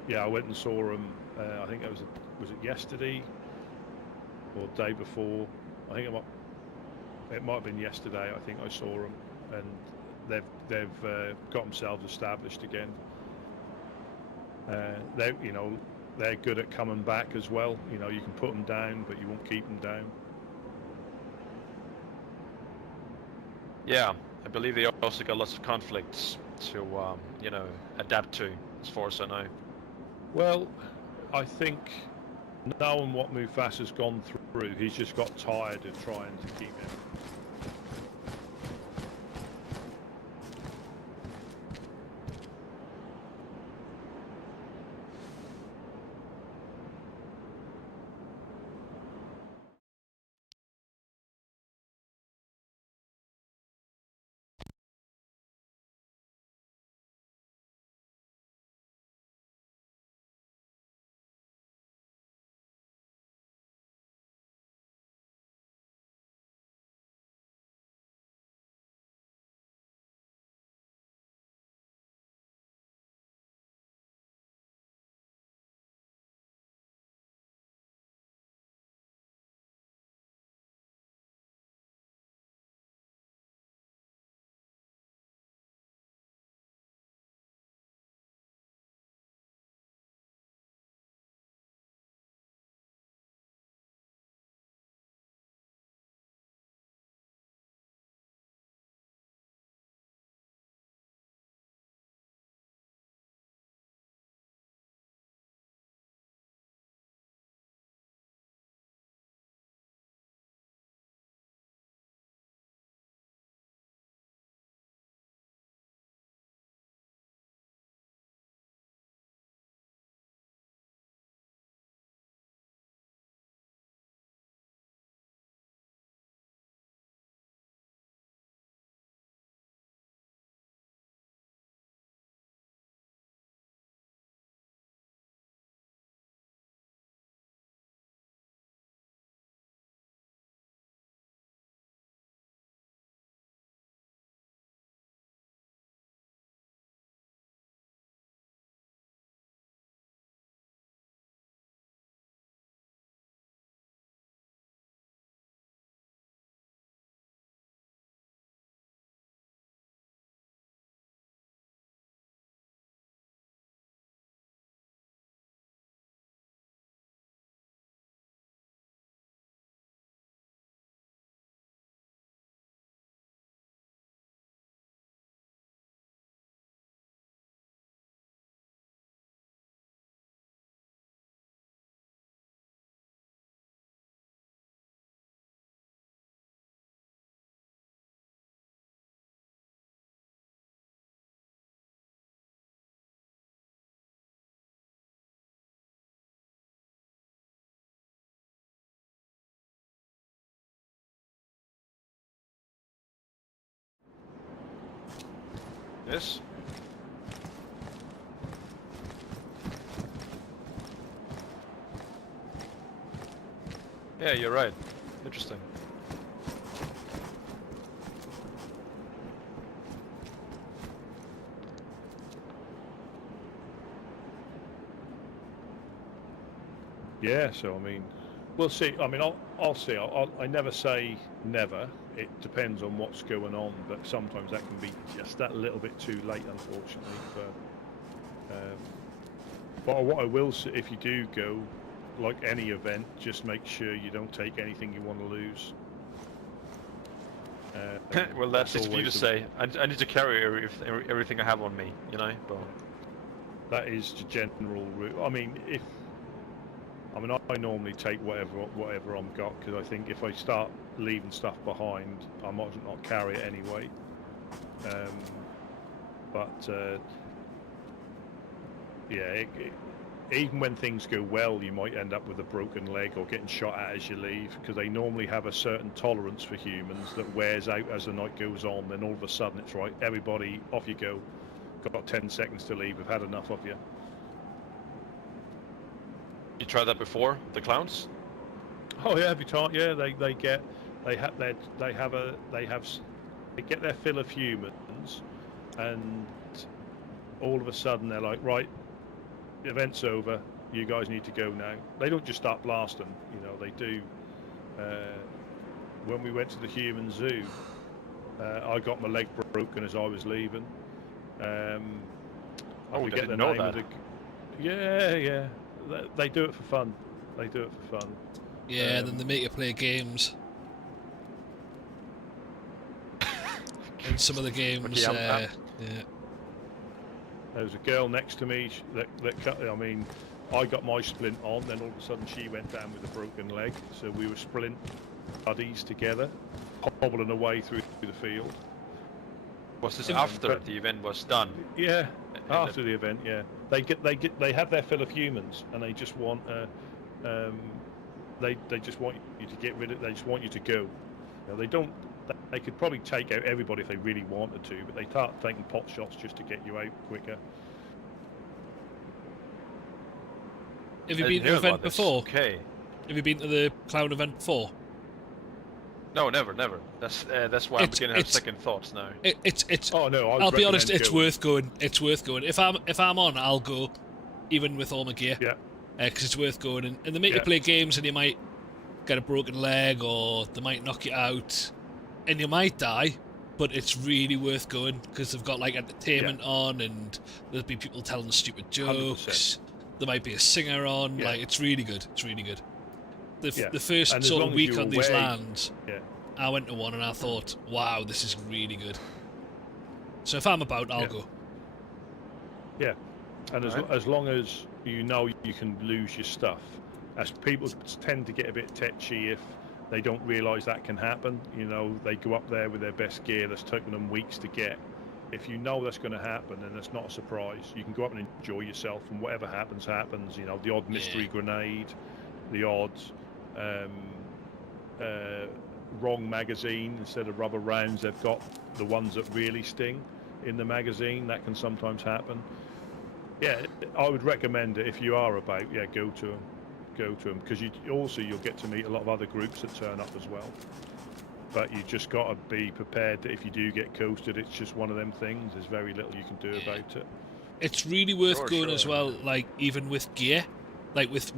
Yeah, I went and saw them. I think it was it yesterday or the day before? I think it might have been yesterday. I think I saw them, and they've got themselves established again. They're good at coming back as well. You know, you can put them down, but you won't keep them down. Yeah, I believe they also got lots of conflicts to you know, adapt to, as far as I know. Well, I think knowing what Mufasa's gone through, he's just got tired of trying to keep him. Yes. Yeah, you're right. Interesting. Yeah, so I mean, we'll see. I mean, I'll see. I never say never. It depends on what's going on, but sometimes that can be just that little bit too late, unfortunately. But what I will say, if you do go, like any event, just make sure you don't take anything you want to lose. Well, that's easy for you to always say. I need to carry everything I have on me, you know. But that is the general route. I mean, I normally take whatever I'm got, because I think if I start leaving stuff behind, I might as well not carry it anyway. Yeah, even when things go well, you might end up with a broken leg or getting shot at as you leave, because they normally have a certain tolerance for humans that wears out as the night goes on. Then all of a sudden it's right, everybody off you go. Got 10 seconds to leave. We've had enough of you. you tried that before, the clowns? Oh yeah, every time. Yeah, they get their fill of humans, and all of a sudden they're like, right, the event's over. You guys need to go now. They don't just start blasting. You know, they do. When we went to the human zoo, I got my leg broken as I was leaving. I forget the name of the. Yeah. They do it for fun. They do it for fun. Yeah, then they make you play games. In some of the games, yeah. There was a girl next to me I mean, I got my splint on, then all of a sudden she went down with a broken leg. So we were splint buddies together, hobbling away through the field. Was this after the event was done? Yeah, after the event, yeah. They have their fill of humans, and they just want they just want you to get rid of. They just want you to go. You know, they don't. They could probably take out everybody if they really wanted to, but they start taking pot shots just to get you out quicker. Have you been to the event before? Okay. Have you been to the clown event before? No, never. That's why I'm beginning to have second thoughts now. It's. Oh no, I'll be honest. It's worth going. It's worth going. If I'm on, I'll go, even with all my gear. Yeah. Because it's worth going, and they make you play games, and you might get a broken leg, or they might knock you out, and you might die. But it's really worth going because they've got like entertainment on, and there'll be people telling stupid jokes. 100%. There might be a singer on. Like it's really good. It's really good. The first sort of week on these lands, I went to one and I thought, wow, this is really good. So if I'm about, I'll go. Yeah, and as long as you know you can lose your stuff, as people tend to get a bit tetchy if they don't realise that can happen. You know, they go up there with their best gear that's taken them weeks to get. If you know that's going to happen, then it's not a surprise. You can go up and enjoy yourself, and whatever happens, happens. You know, the odd mystery grenade, the odds. Wrong magazine, instead of rubber rounds they've got the ones that really sting in the magazine. That can sometimes happen. I would recommend it if you are about. Go to them because you'll get to meet a lot of other groups that turn up as well. But you just got to be prepared that if you do get coasted, it's just one of them things. There's very little you can do about it. It's really worth going as well, like even with gear, like with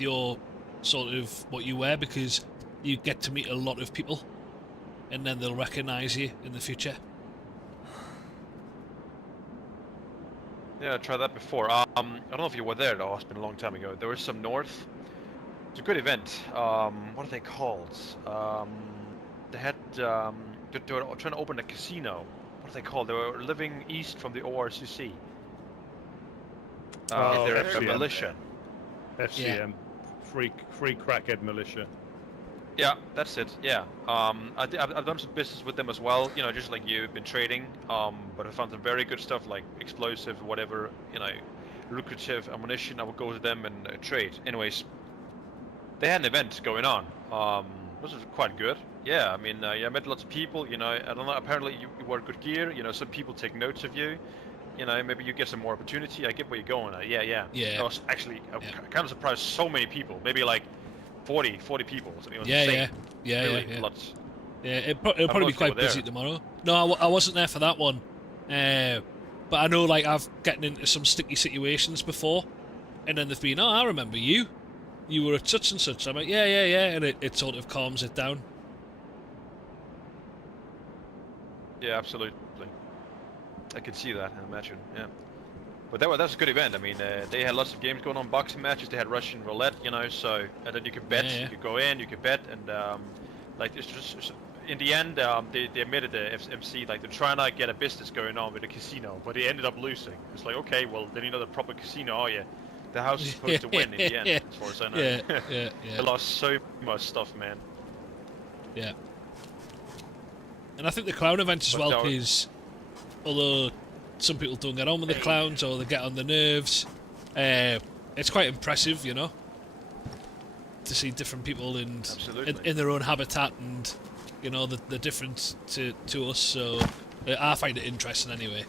your sort of what you wear, because you get to meet a lot of people and then they'll recognize you in the future. Yeah, I tried that before. I don't know if you were there though, it's been a long time ago. There was some north. It's a good event. What are they called? They had they were trying to open a casino. What are they called? They were living east from the ORCC. They're a militia. FCM. Free crackhead militia. Yeah, that's it. Yeah, I've done some business with them as well. You know, just like you've been trading. But I found some very good stuff like explosive, whatever. You know, lucrative ammunition. I would go to them and trade. Anyways, they had an event going on. was quite good. Yeah, I mean, yeah, I met lots of people. You know, I don't know. Apparently, you wear good gear. You know, some people take notes of you. You know, maybe you get some more opportunity. I get where you're going. Yeah. I was actually kind of surprised. So many people. Maybe like 40 people. Something. It was insane. Really, lots. Yeah, it'll probably be quite busy tomorrow. No, I wasn't there for that one. But I know, like, I've gotten into some sticky situations before, and then they've been, oh, I remember you. You were at such and such. I'm like, yeah, and it sort of calms it down. Yeah, absolutely. I can see that, I imagine, yeah. But that's a good event. I mean, they had lots of games going on, boxing matches. They had Russian roulette, you know. So and then you could bet, you could go in, you could bet, and like it's just in the end, they admitted the MC, like they're trying to get a business going on with a casino, but they ended up losing. It's like, okay, well then you're not a proper casino, are you? The house is supposed to win in the end, as far as I know. Yeah. They lost so much stuff, man. Yeah. And I think the clown event as well is, although some people don't get on with the clowns or they get on the nerves, it's quite impressive, you know, to see different people in their own habitat and, you know, the difference to us. So I find it interesting anyway.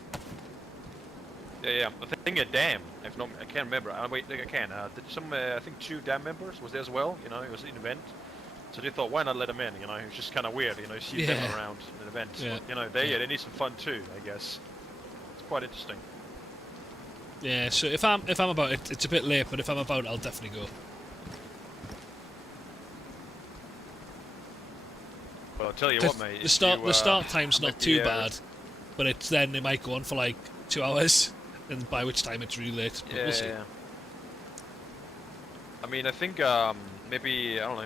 Yeah. I think a dam. If not, I can't remember. Wait, I can. I think 2 dam members was there as well. You know, it was an event. So they thought, why not let them in? You know, it's just kind of weird. You know, you see them around an event. Yeah. But, you know, they need some fun too, I guess. It's quite interesting. Yeah. So if I'm about it, it's a bit late, but if I'm about, I'll definitely go. Well, I'll tell you what, mate. The start time's not too bad, but it's then it might go on for like 2 hours, and by which time it's really late. But we'll see. Yeah. I mean, I think maybe, I don't know,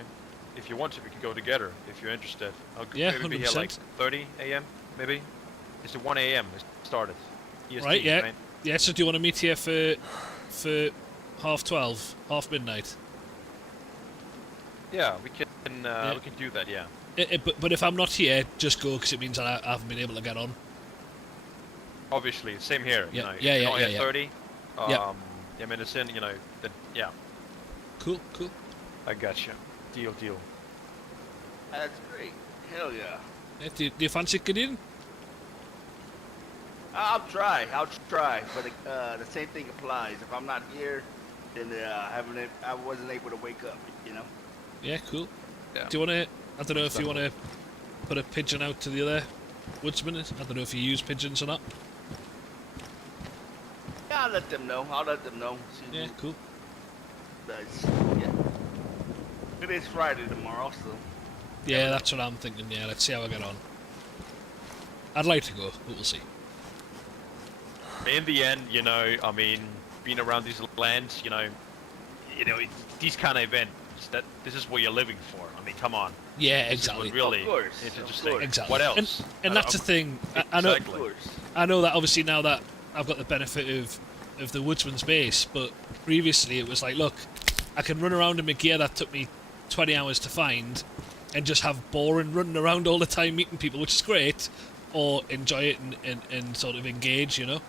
if you want to, we can go together if you're interested. Maybe be here like 30 a.m. maybe. It's at 1 a.m. it started. EST, right. Yeah. So do you want to meet here for 12:30, half midnight? Yeah, we can do that. Yeah. But if I'm not here, just go, because it means that I haven't been able to get on. Obviously, same here. Yeah. You know, Yeah. 30. Yeah. I mean, it's in. You know. Yeah. Cool. I got you. Deal. That's great. Hell yeah. Do you fancy getting in? I'll try, but the same thing applies. If I'm not here, then I wasn't able to wake up, you know? Yeah, cool. Yeah. Do you want to, I don't know if you want to put a pigeon out to the other woodsmen? I don't know if you use pigeons or not. Yeah, I'll let them know. See yeah, cool. Yeah. It is Friday tomorrow, so... Yeah, that's what I'm thinking, yeah. Let's see how I get on. I'd like to go, but we'll see. In the end, you know, I mean, being around these lands, you know, these kind of events, this is what you're living for. I mean, come on. Yeah, exactly. This is what really of course. interesting. Exactly. What else? And that's the thing. I know. I know that obviously now that I've got the benefit of the Woodsman's base, but previously it was like, look, I can run around in my gear that took me 20 hours to find, and just have boring running around all the time meeting people, which is great, or enjoy it and sort of engage, you know.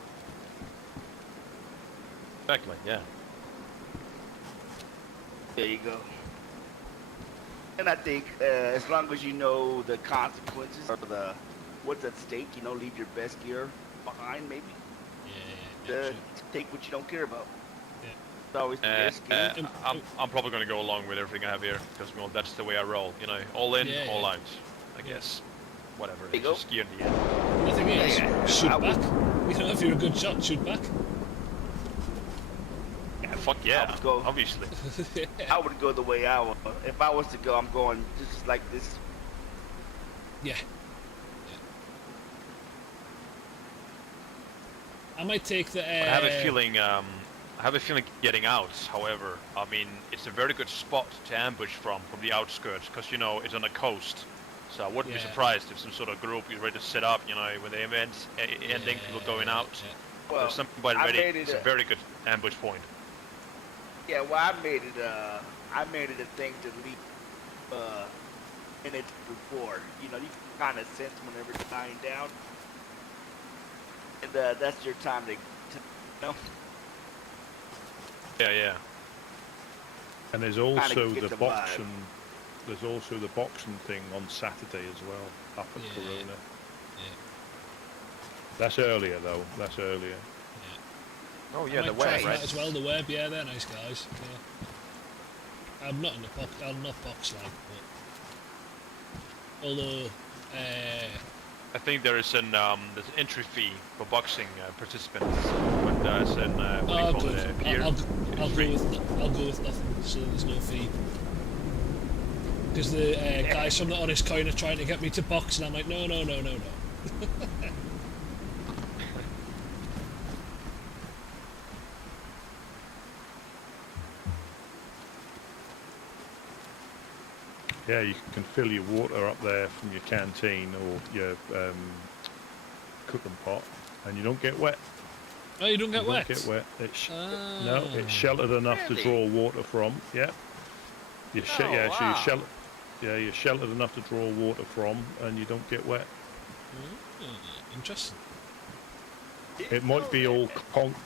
Exactly, yeah. There you go. And I think as long as you know the consequences or what's at stake, you know, leave your best gear behind, maybe. Yeah. Take what you don't care about. Yeah. It's always the risk. I'm probably going to go along with everything I have here, because well, that's the way I roll. You know, all in, all out. I guess. Whatever. It's just gear in the end. The thing is, shoot back. You know, if you're a good shot, shoot back. Fuck yeah, obviously. I would go the way I would. If I was to go, I'm going just like this. Yeah. I might take the. I have a feeling. Getting out. However, I mean, it's a very good spot to ambush from the outskirts, because you know it's on the coast. So I wouldn't be surprised if some sort of group is ready to set up. You know, when the event's ending, people going out. Well, if somebody ready, it's a very good ambush point. Yeah, well, I made it a thing to leave minutes before. You know, you can kind of sense whenever it's dying down, and that's your time to you know. Yeah. And there's also the boxing there's also the boxing thing on Saturday as well, up at Corona. Yeah. That's earlier though. That's earlier. Oh I yeah, the might try web, for right? that as well. The web, yeah, they're nice guys. Yeah. I'm not in the box. I'm not box like, but although. I think there's an entry fee for boxing participants, but there's an what do you Oh, call good. it? Peer. I'll It's free. go with nothing, so there's no fee. Because the guys from the Honest Coin are trying to get me to box, and I'm like, no. Yeah, you can fill your water up there from your canteen or your cooking pot, and you don't get wet. Oh, you don't get You wet? Don't get wet. It's Ah. no, it's sheltered enough Really? to draw water from. Yeah. Oh, So wow. you're sheltered enough to draw water from, and you don't get wet. Interesting. It might be all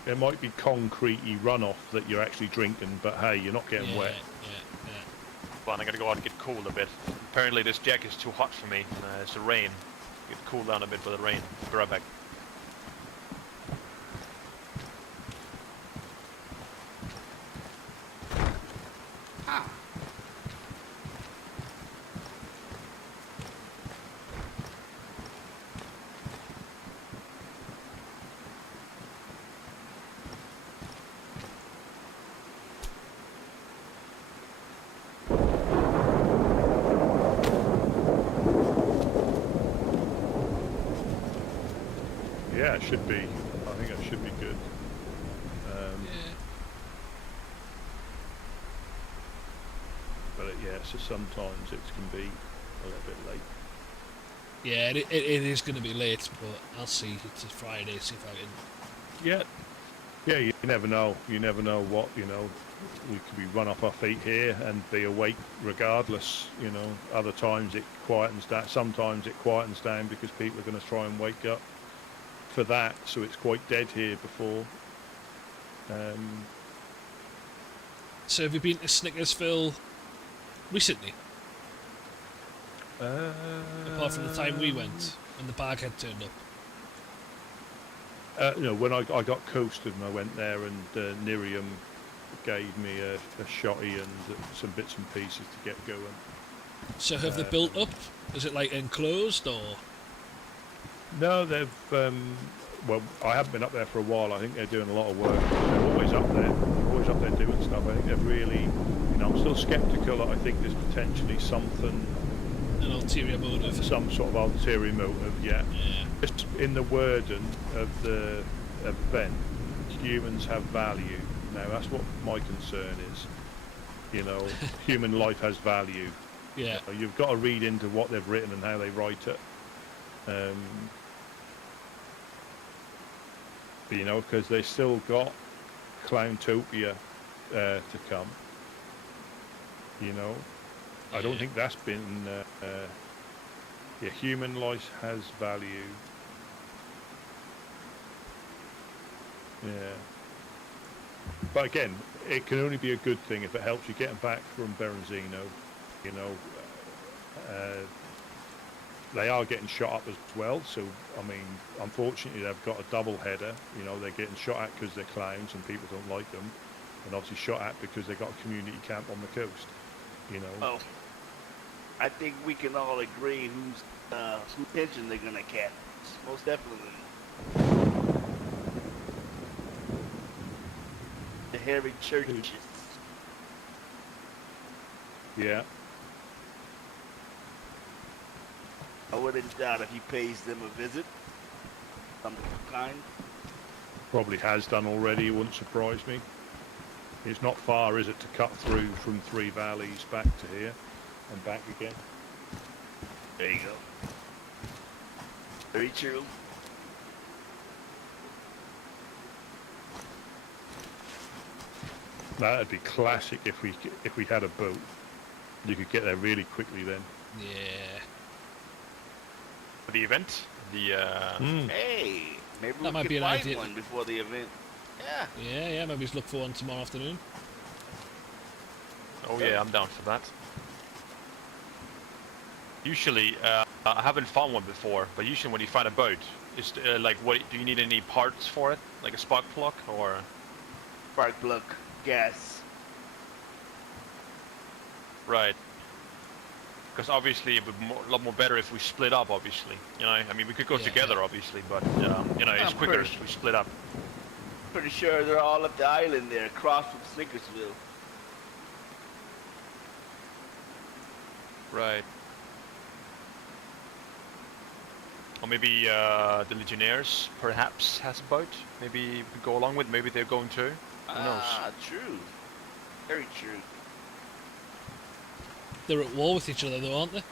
it might be concretey runoff that you're actually drinking, but hey, you're not getting wet. Yeah. Well, I gotta go out and get cool a bit. Apparently this jack is too hot for me. It's the rain. Get cooled down a bit by the rain. Be right back. Ah. Yeah, it should be. I think it should be good. But so sometimes it can be a little bit late. Yeah, it is going to be late, but I'll see. It's a Friday, see if I can. Yeah, you never know. You never know what, we could be run off our feet here and be awake regardless, Other times it quietens down. Sometimes it quietens down because people are going to try and wake up for that, so it's quite dead here before. So have you been to Snickersville recently? Apart from the time we went and the baghead turned up. When I got coasted and I went there and Niriam gave me a shotty and some bits and pieces to get going. So have they built up? Is it like enclosed or? No, they've. Well, I haven't been up there for a while. I think they're doing a lot of work. They're always up there. They're always up there doing stuff. I think they've really. I'm still sceptical that I think there's potentially something. An ulterior motive. Some sort of ulterior motive, yeah. Just in the wording of the event, humans have value. Now that's what my concern is. Human life has value. Yeah. You've got to read into what they've written and how they write it. Because they still got Clowntopia to come. I don't think that's been. Human life has value. Yeah. But again, it can only be a good thing if it helps you getting back from Berenzino. They are getting shot up as well, so unfortunately they've got a double header. They're getting shot at because they're clowns and people don't like them, and obviously shot at because they've got a community camp on the coast. Well, I think we can all agree whose attention they're gonna catch. Most definitely. The hairy churches. Yeah. I wouldn't doubt if he pays them a visit. Some kind. Probably has done already, it wouldn't surprise me. It's not far, is it, to cut through from Three Valleys back to here and back again? There you go. Very true. That'd be classic if we had a boat. You could get there really quickly then. Yeah. For the event, Hey, maybe That might we be could an find idea. one before the event. Yeah. Yeah, maybe just look for one tomorrow afternoon. Oh yeah, I'm down for that. Usually, I haven't found one before, but usually when you find a boat, is like, what do you need any parts for it, like a spark plug or? Spark plug, gas. Right. Because obviously it would be a lot more better if we split up. Obviously, you know, I mean, we could go together, obviously, but you know, it's quicker if we split up. Pretty sure they're all at the island there, across from Snickersville. Right. Or maybe the Legionnaires perhaps has a boat. Maybe we could go along with. Maybe they're going too. Who knows? Ah, true. Very true. They're at war with each other, though, aren't they?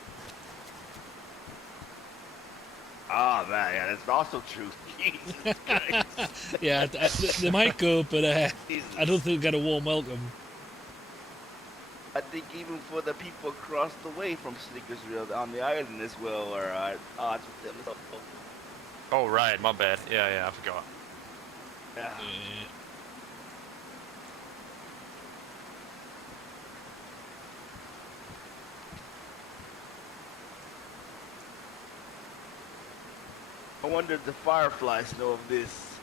Ah, man, yeah, that's also true. Jesus Christ. Yeah, they might go, but I Jesus. don't think they'll get a warm welcome. I think even for the people across the way from Snickersville on the island as well are at odds with them. Oh right, my bad. Yeah, I forgot. Yeah. I wonder if the Fireflies know of this.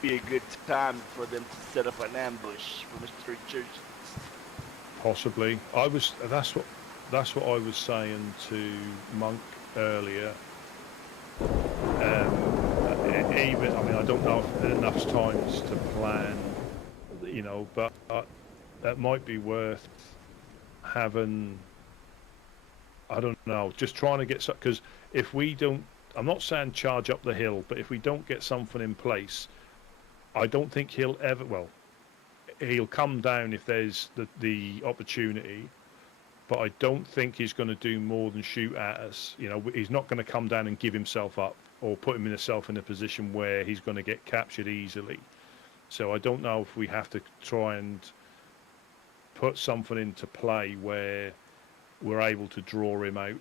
Be a good time for them to set up an ambush for Mr. Church. Possibly. That's what I was saying to Monk earlier. Even, I mean, I don't know if enough times to plan, you know, but that might be worth having. I don't know, just trying to get some, because if we don't, I'm not saying charge up the hill, but if we don't get something in place, I don't think he'll ever, well, he'll come down if there's the opportunity, but I don't think he's going to do more than shoot at us. You know, he's not going to come down and give himself up or put himself in a position where he's going to get captured easily. So I don't know if we have to try and put something into play where we're able to draw him out,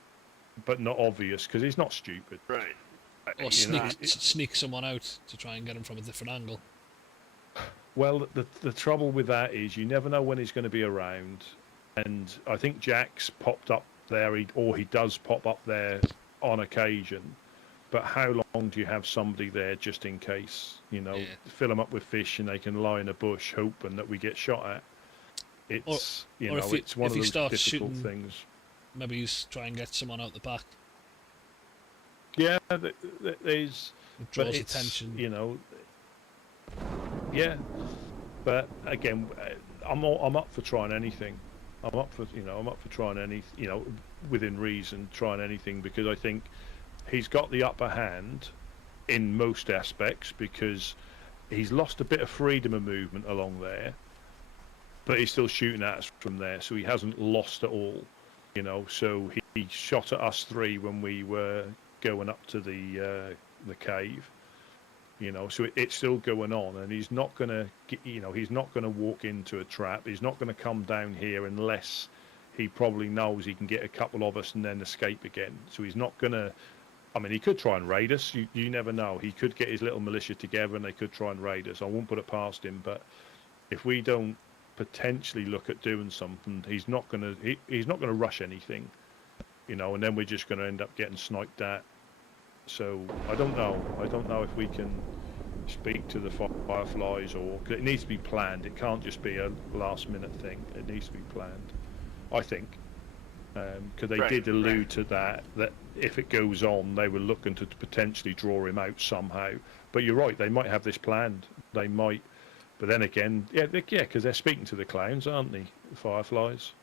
but not obvious, because he's not stupid. Right. Or sneak someone out to try and get him from a different angle. Well, the trouble with that is you never know when he's going to be around, and I think Jack's popped up there, he does pop up there on occasion, but how long do you have somebody there just in case? You know, fill them up with fish and they can lie in a bush hoping that we get shot at. It's, it's one of those difficult things. Maybe he's try and get someone out the back. Yeah, there's... It draws attention. You know... Yeah, but again, I'm up for trying anything. I'm up for trying any, within reason, trying anything, because I think he's got the upper hand in most aspects, because he's lost a bit of freedom of movement along there, but he's still shooting at us from there, so he hasn't lost at all. You know, so he shot at us three when we were going up to the cave. You know, so it's still going on, and he's not gonna he's not gonna walk into a trap. He's not gonna come down here unless he probably knows he can get a couple of us and then escape again. So he's not gonna. I mean, he could try and raid us. You never know. He could get his little militia together and they could try and raid us. I won't put it past him, but if we don't potentially look at doing something, he's not gonna rush anything, you know, and then we're just gonna end up getting sniped at. So I don't know if we can speak to the Fireflies, or cause it needs to be planned. It can't just be a last minute thing. It needs to be planned, I think, because they did allude to that if it goes on, they were looking to potentially draw him out somehow. But you're right, they might have this planned. They might, but then again, because they're speaking to the clowns, aren't they, the Fireflies?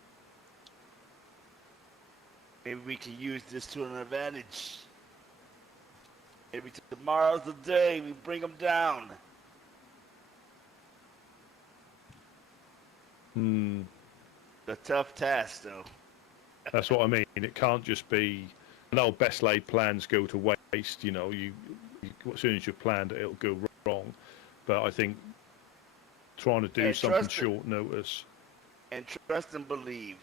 Maybe we can use this to an advantage. Maybe tomorrow's the day we bring them down. A tough task, though. That's what I mean. It can't just be. I know best laid plans go to waste. You know, you as soon as you've planned it, it'll go wrong. But I think trying to do something short notice. And trust and believe.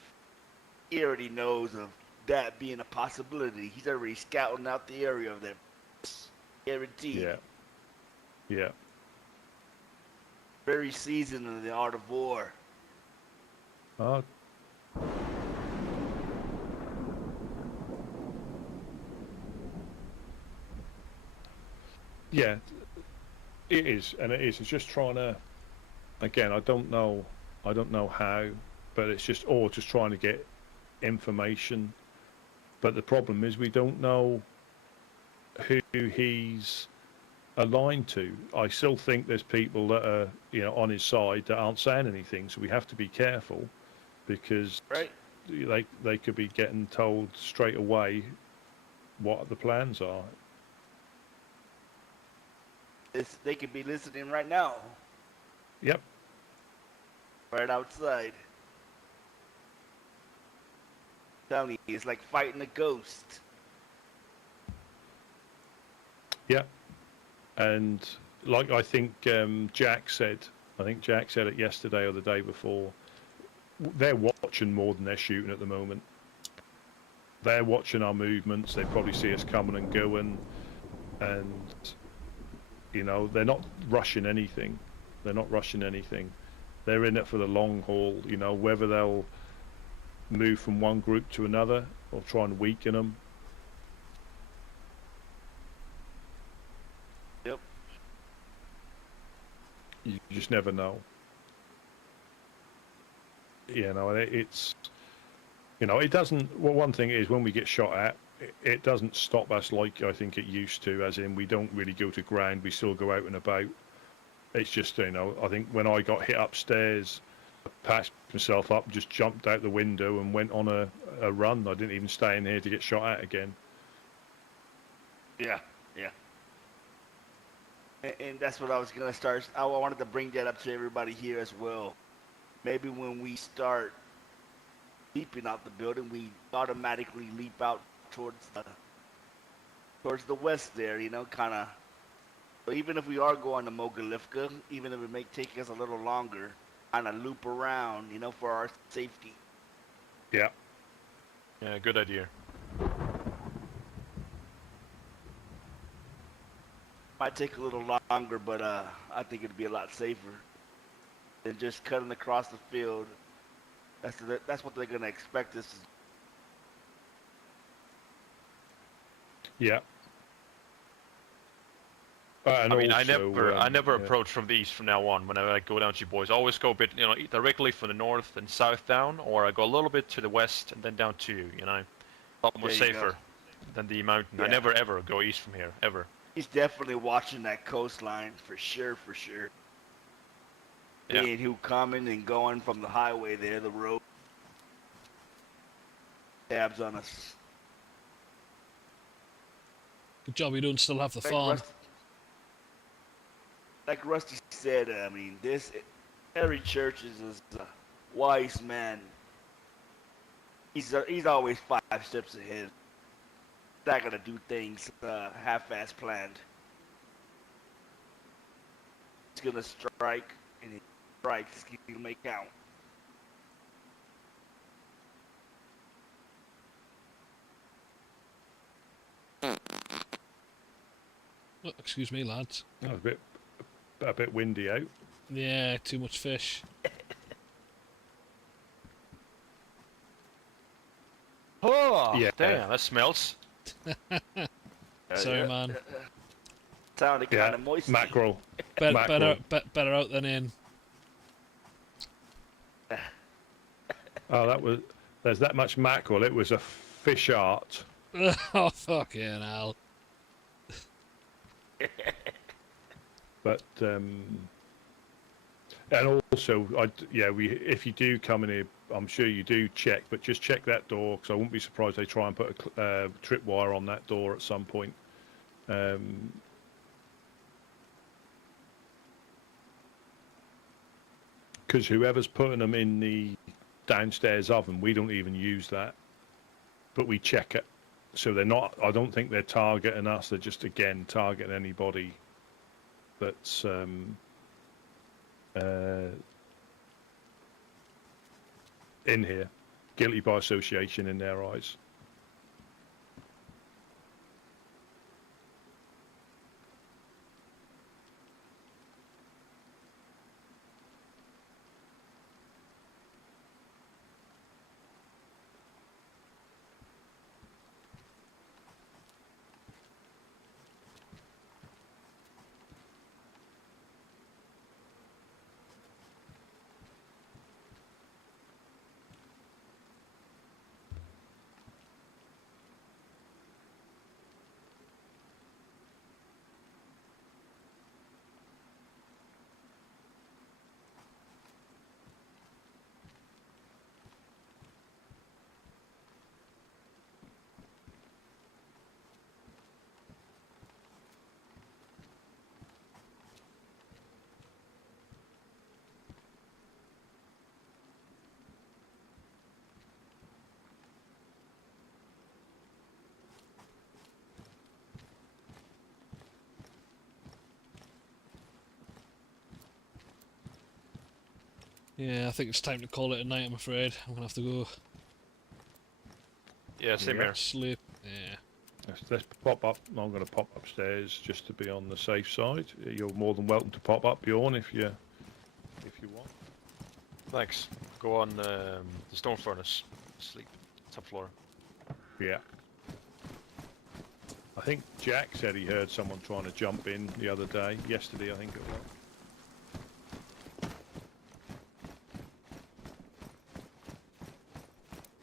He already knows of that being a possibility. He's already scouting out the area of that. Guaranteed. Yeah. Very seasoned in the art of war. Yeah, it is, and it is. It's just trying to. Again, I don't know how, but it's just trying to get information. But the problem is we don't know who he's aligned to. I still think there's people that are, on his side that aren't saying anything. So we have to be careful, because Right. they could be getting told straight away what the plans are. They could be listening right now, Yep. right outside. Tell me, it's like fighting a ghost. Yeah, and like I think Jack said it yesterday or the day before, they're watching more than they're shooting at the moment. They're watching our movements. They probably see us coming and going, and they're not rushing anything. They're in it for the long haul. Whether they'll move from one group to another or try and weaken them. Yep. You just never know. It's it doesn't. Well, one thing is, when we get shot at, it doesn't stop us like I think it used to. As in, we don't really go to ground. We still go out and about. It's just I think when I got hit upstairs, I patched myself up, just jumped out the window and went on a run. I didn't even stay in here to get shot at again. Yeah. And that's what I was gonna start. I wanted to bring that up to everybody here as well. Maybe when we start leaping out the building, we automatically leap out towards the west there. Kind of. But even if we are going to Mogalifka, even if it may take us a little longer, kind of loop around, for our safety. Yeah. Yeah, good idea. Might take a little longer, but I think it'd be a lot safer than just cutting across the field. That's what they're gonna expect us to do. Yeah. And I also, never approach from the east from now on. Whenever I go down to you boys, I always go a bit, directly from the north and south down, or I go a little bit to the west and then down to you. A lot more safer than the mountain. Yeah. I never ever go east from here ever. He's definitely watching that coastline for sure. Yeah. Seeing who coming and going from the highway there, the road. Tabs on us. Good job you don't still have the farm. Like Rusty said, I mean, Harry Churches is a wise man. He's always 5 steps ahead. Not gonna do things half-ass planned. He's gonna strike, and he strikes, he'll make count. Oh, excuse me, lads. a bit windy out. Yeah, too much fish. Oh, yeah. Damn, that smells. Sorry, man. Sounded kind of moist. Mackerel. Better out than in. Oh, there's that much mackerel. It was a fish art. Oh, fucking hell. But and also, if you do come in here, I'm sure you do check, but just check that door, because I wouldn't be surprised they try and put a tripwire on that door at some point. Because whoever's putting them in the downstairs oven, we don't even use that, but we check it. So they're not. I don't think they're targeting us. They're just targeting anybody that's in here, guilty by association in their eyes. Yeah, I think it's time to call it a night, I'm afraid. I'm gonna have to go Yeah, same Yeah. here. sleep. Yeah. Let's pop up. I'm going to pop upstairs just to be on the safe side. You're more than welcome to pop up, Bjorn, if you want. Thanks. Go on the stone furnace. Sleep. Top floor. Yeah. I think Jack said he heard someone trying to jump in the other day. Yesterday, I think it was.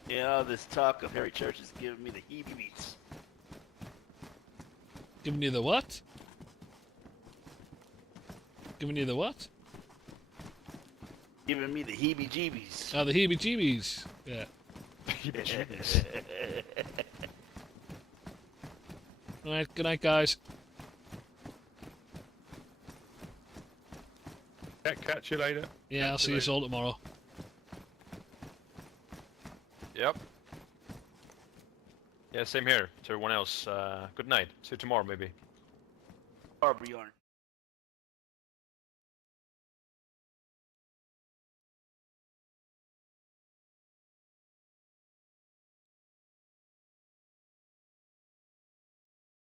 Yeah, this talk of Harry Church is giving me the heebie-jeebies. Giving you the what? Giving you the what? Giving me the heebie-jeebies. Oh, the heebie-jeebies. Yeah. Alright, good night, guys. Yeah, catch you later. Yeah, I'll see you all tomorrow. Yep. Yeah, same here to everyone else. Good night. See you tomorrow, maybe. Bjorn.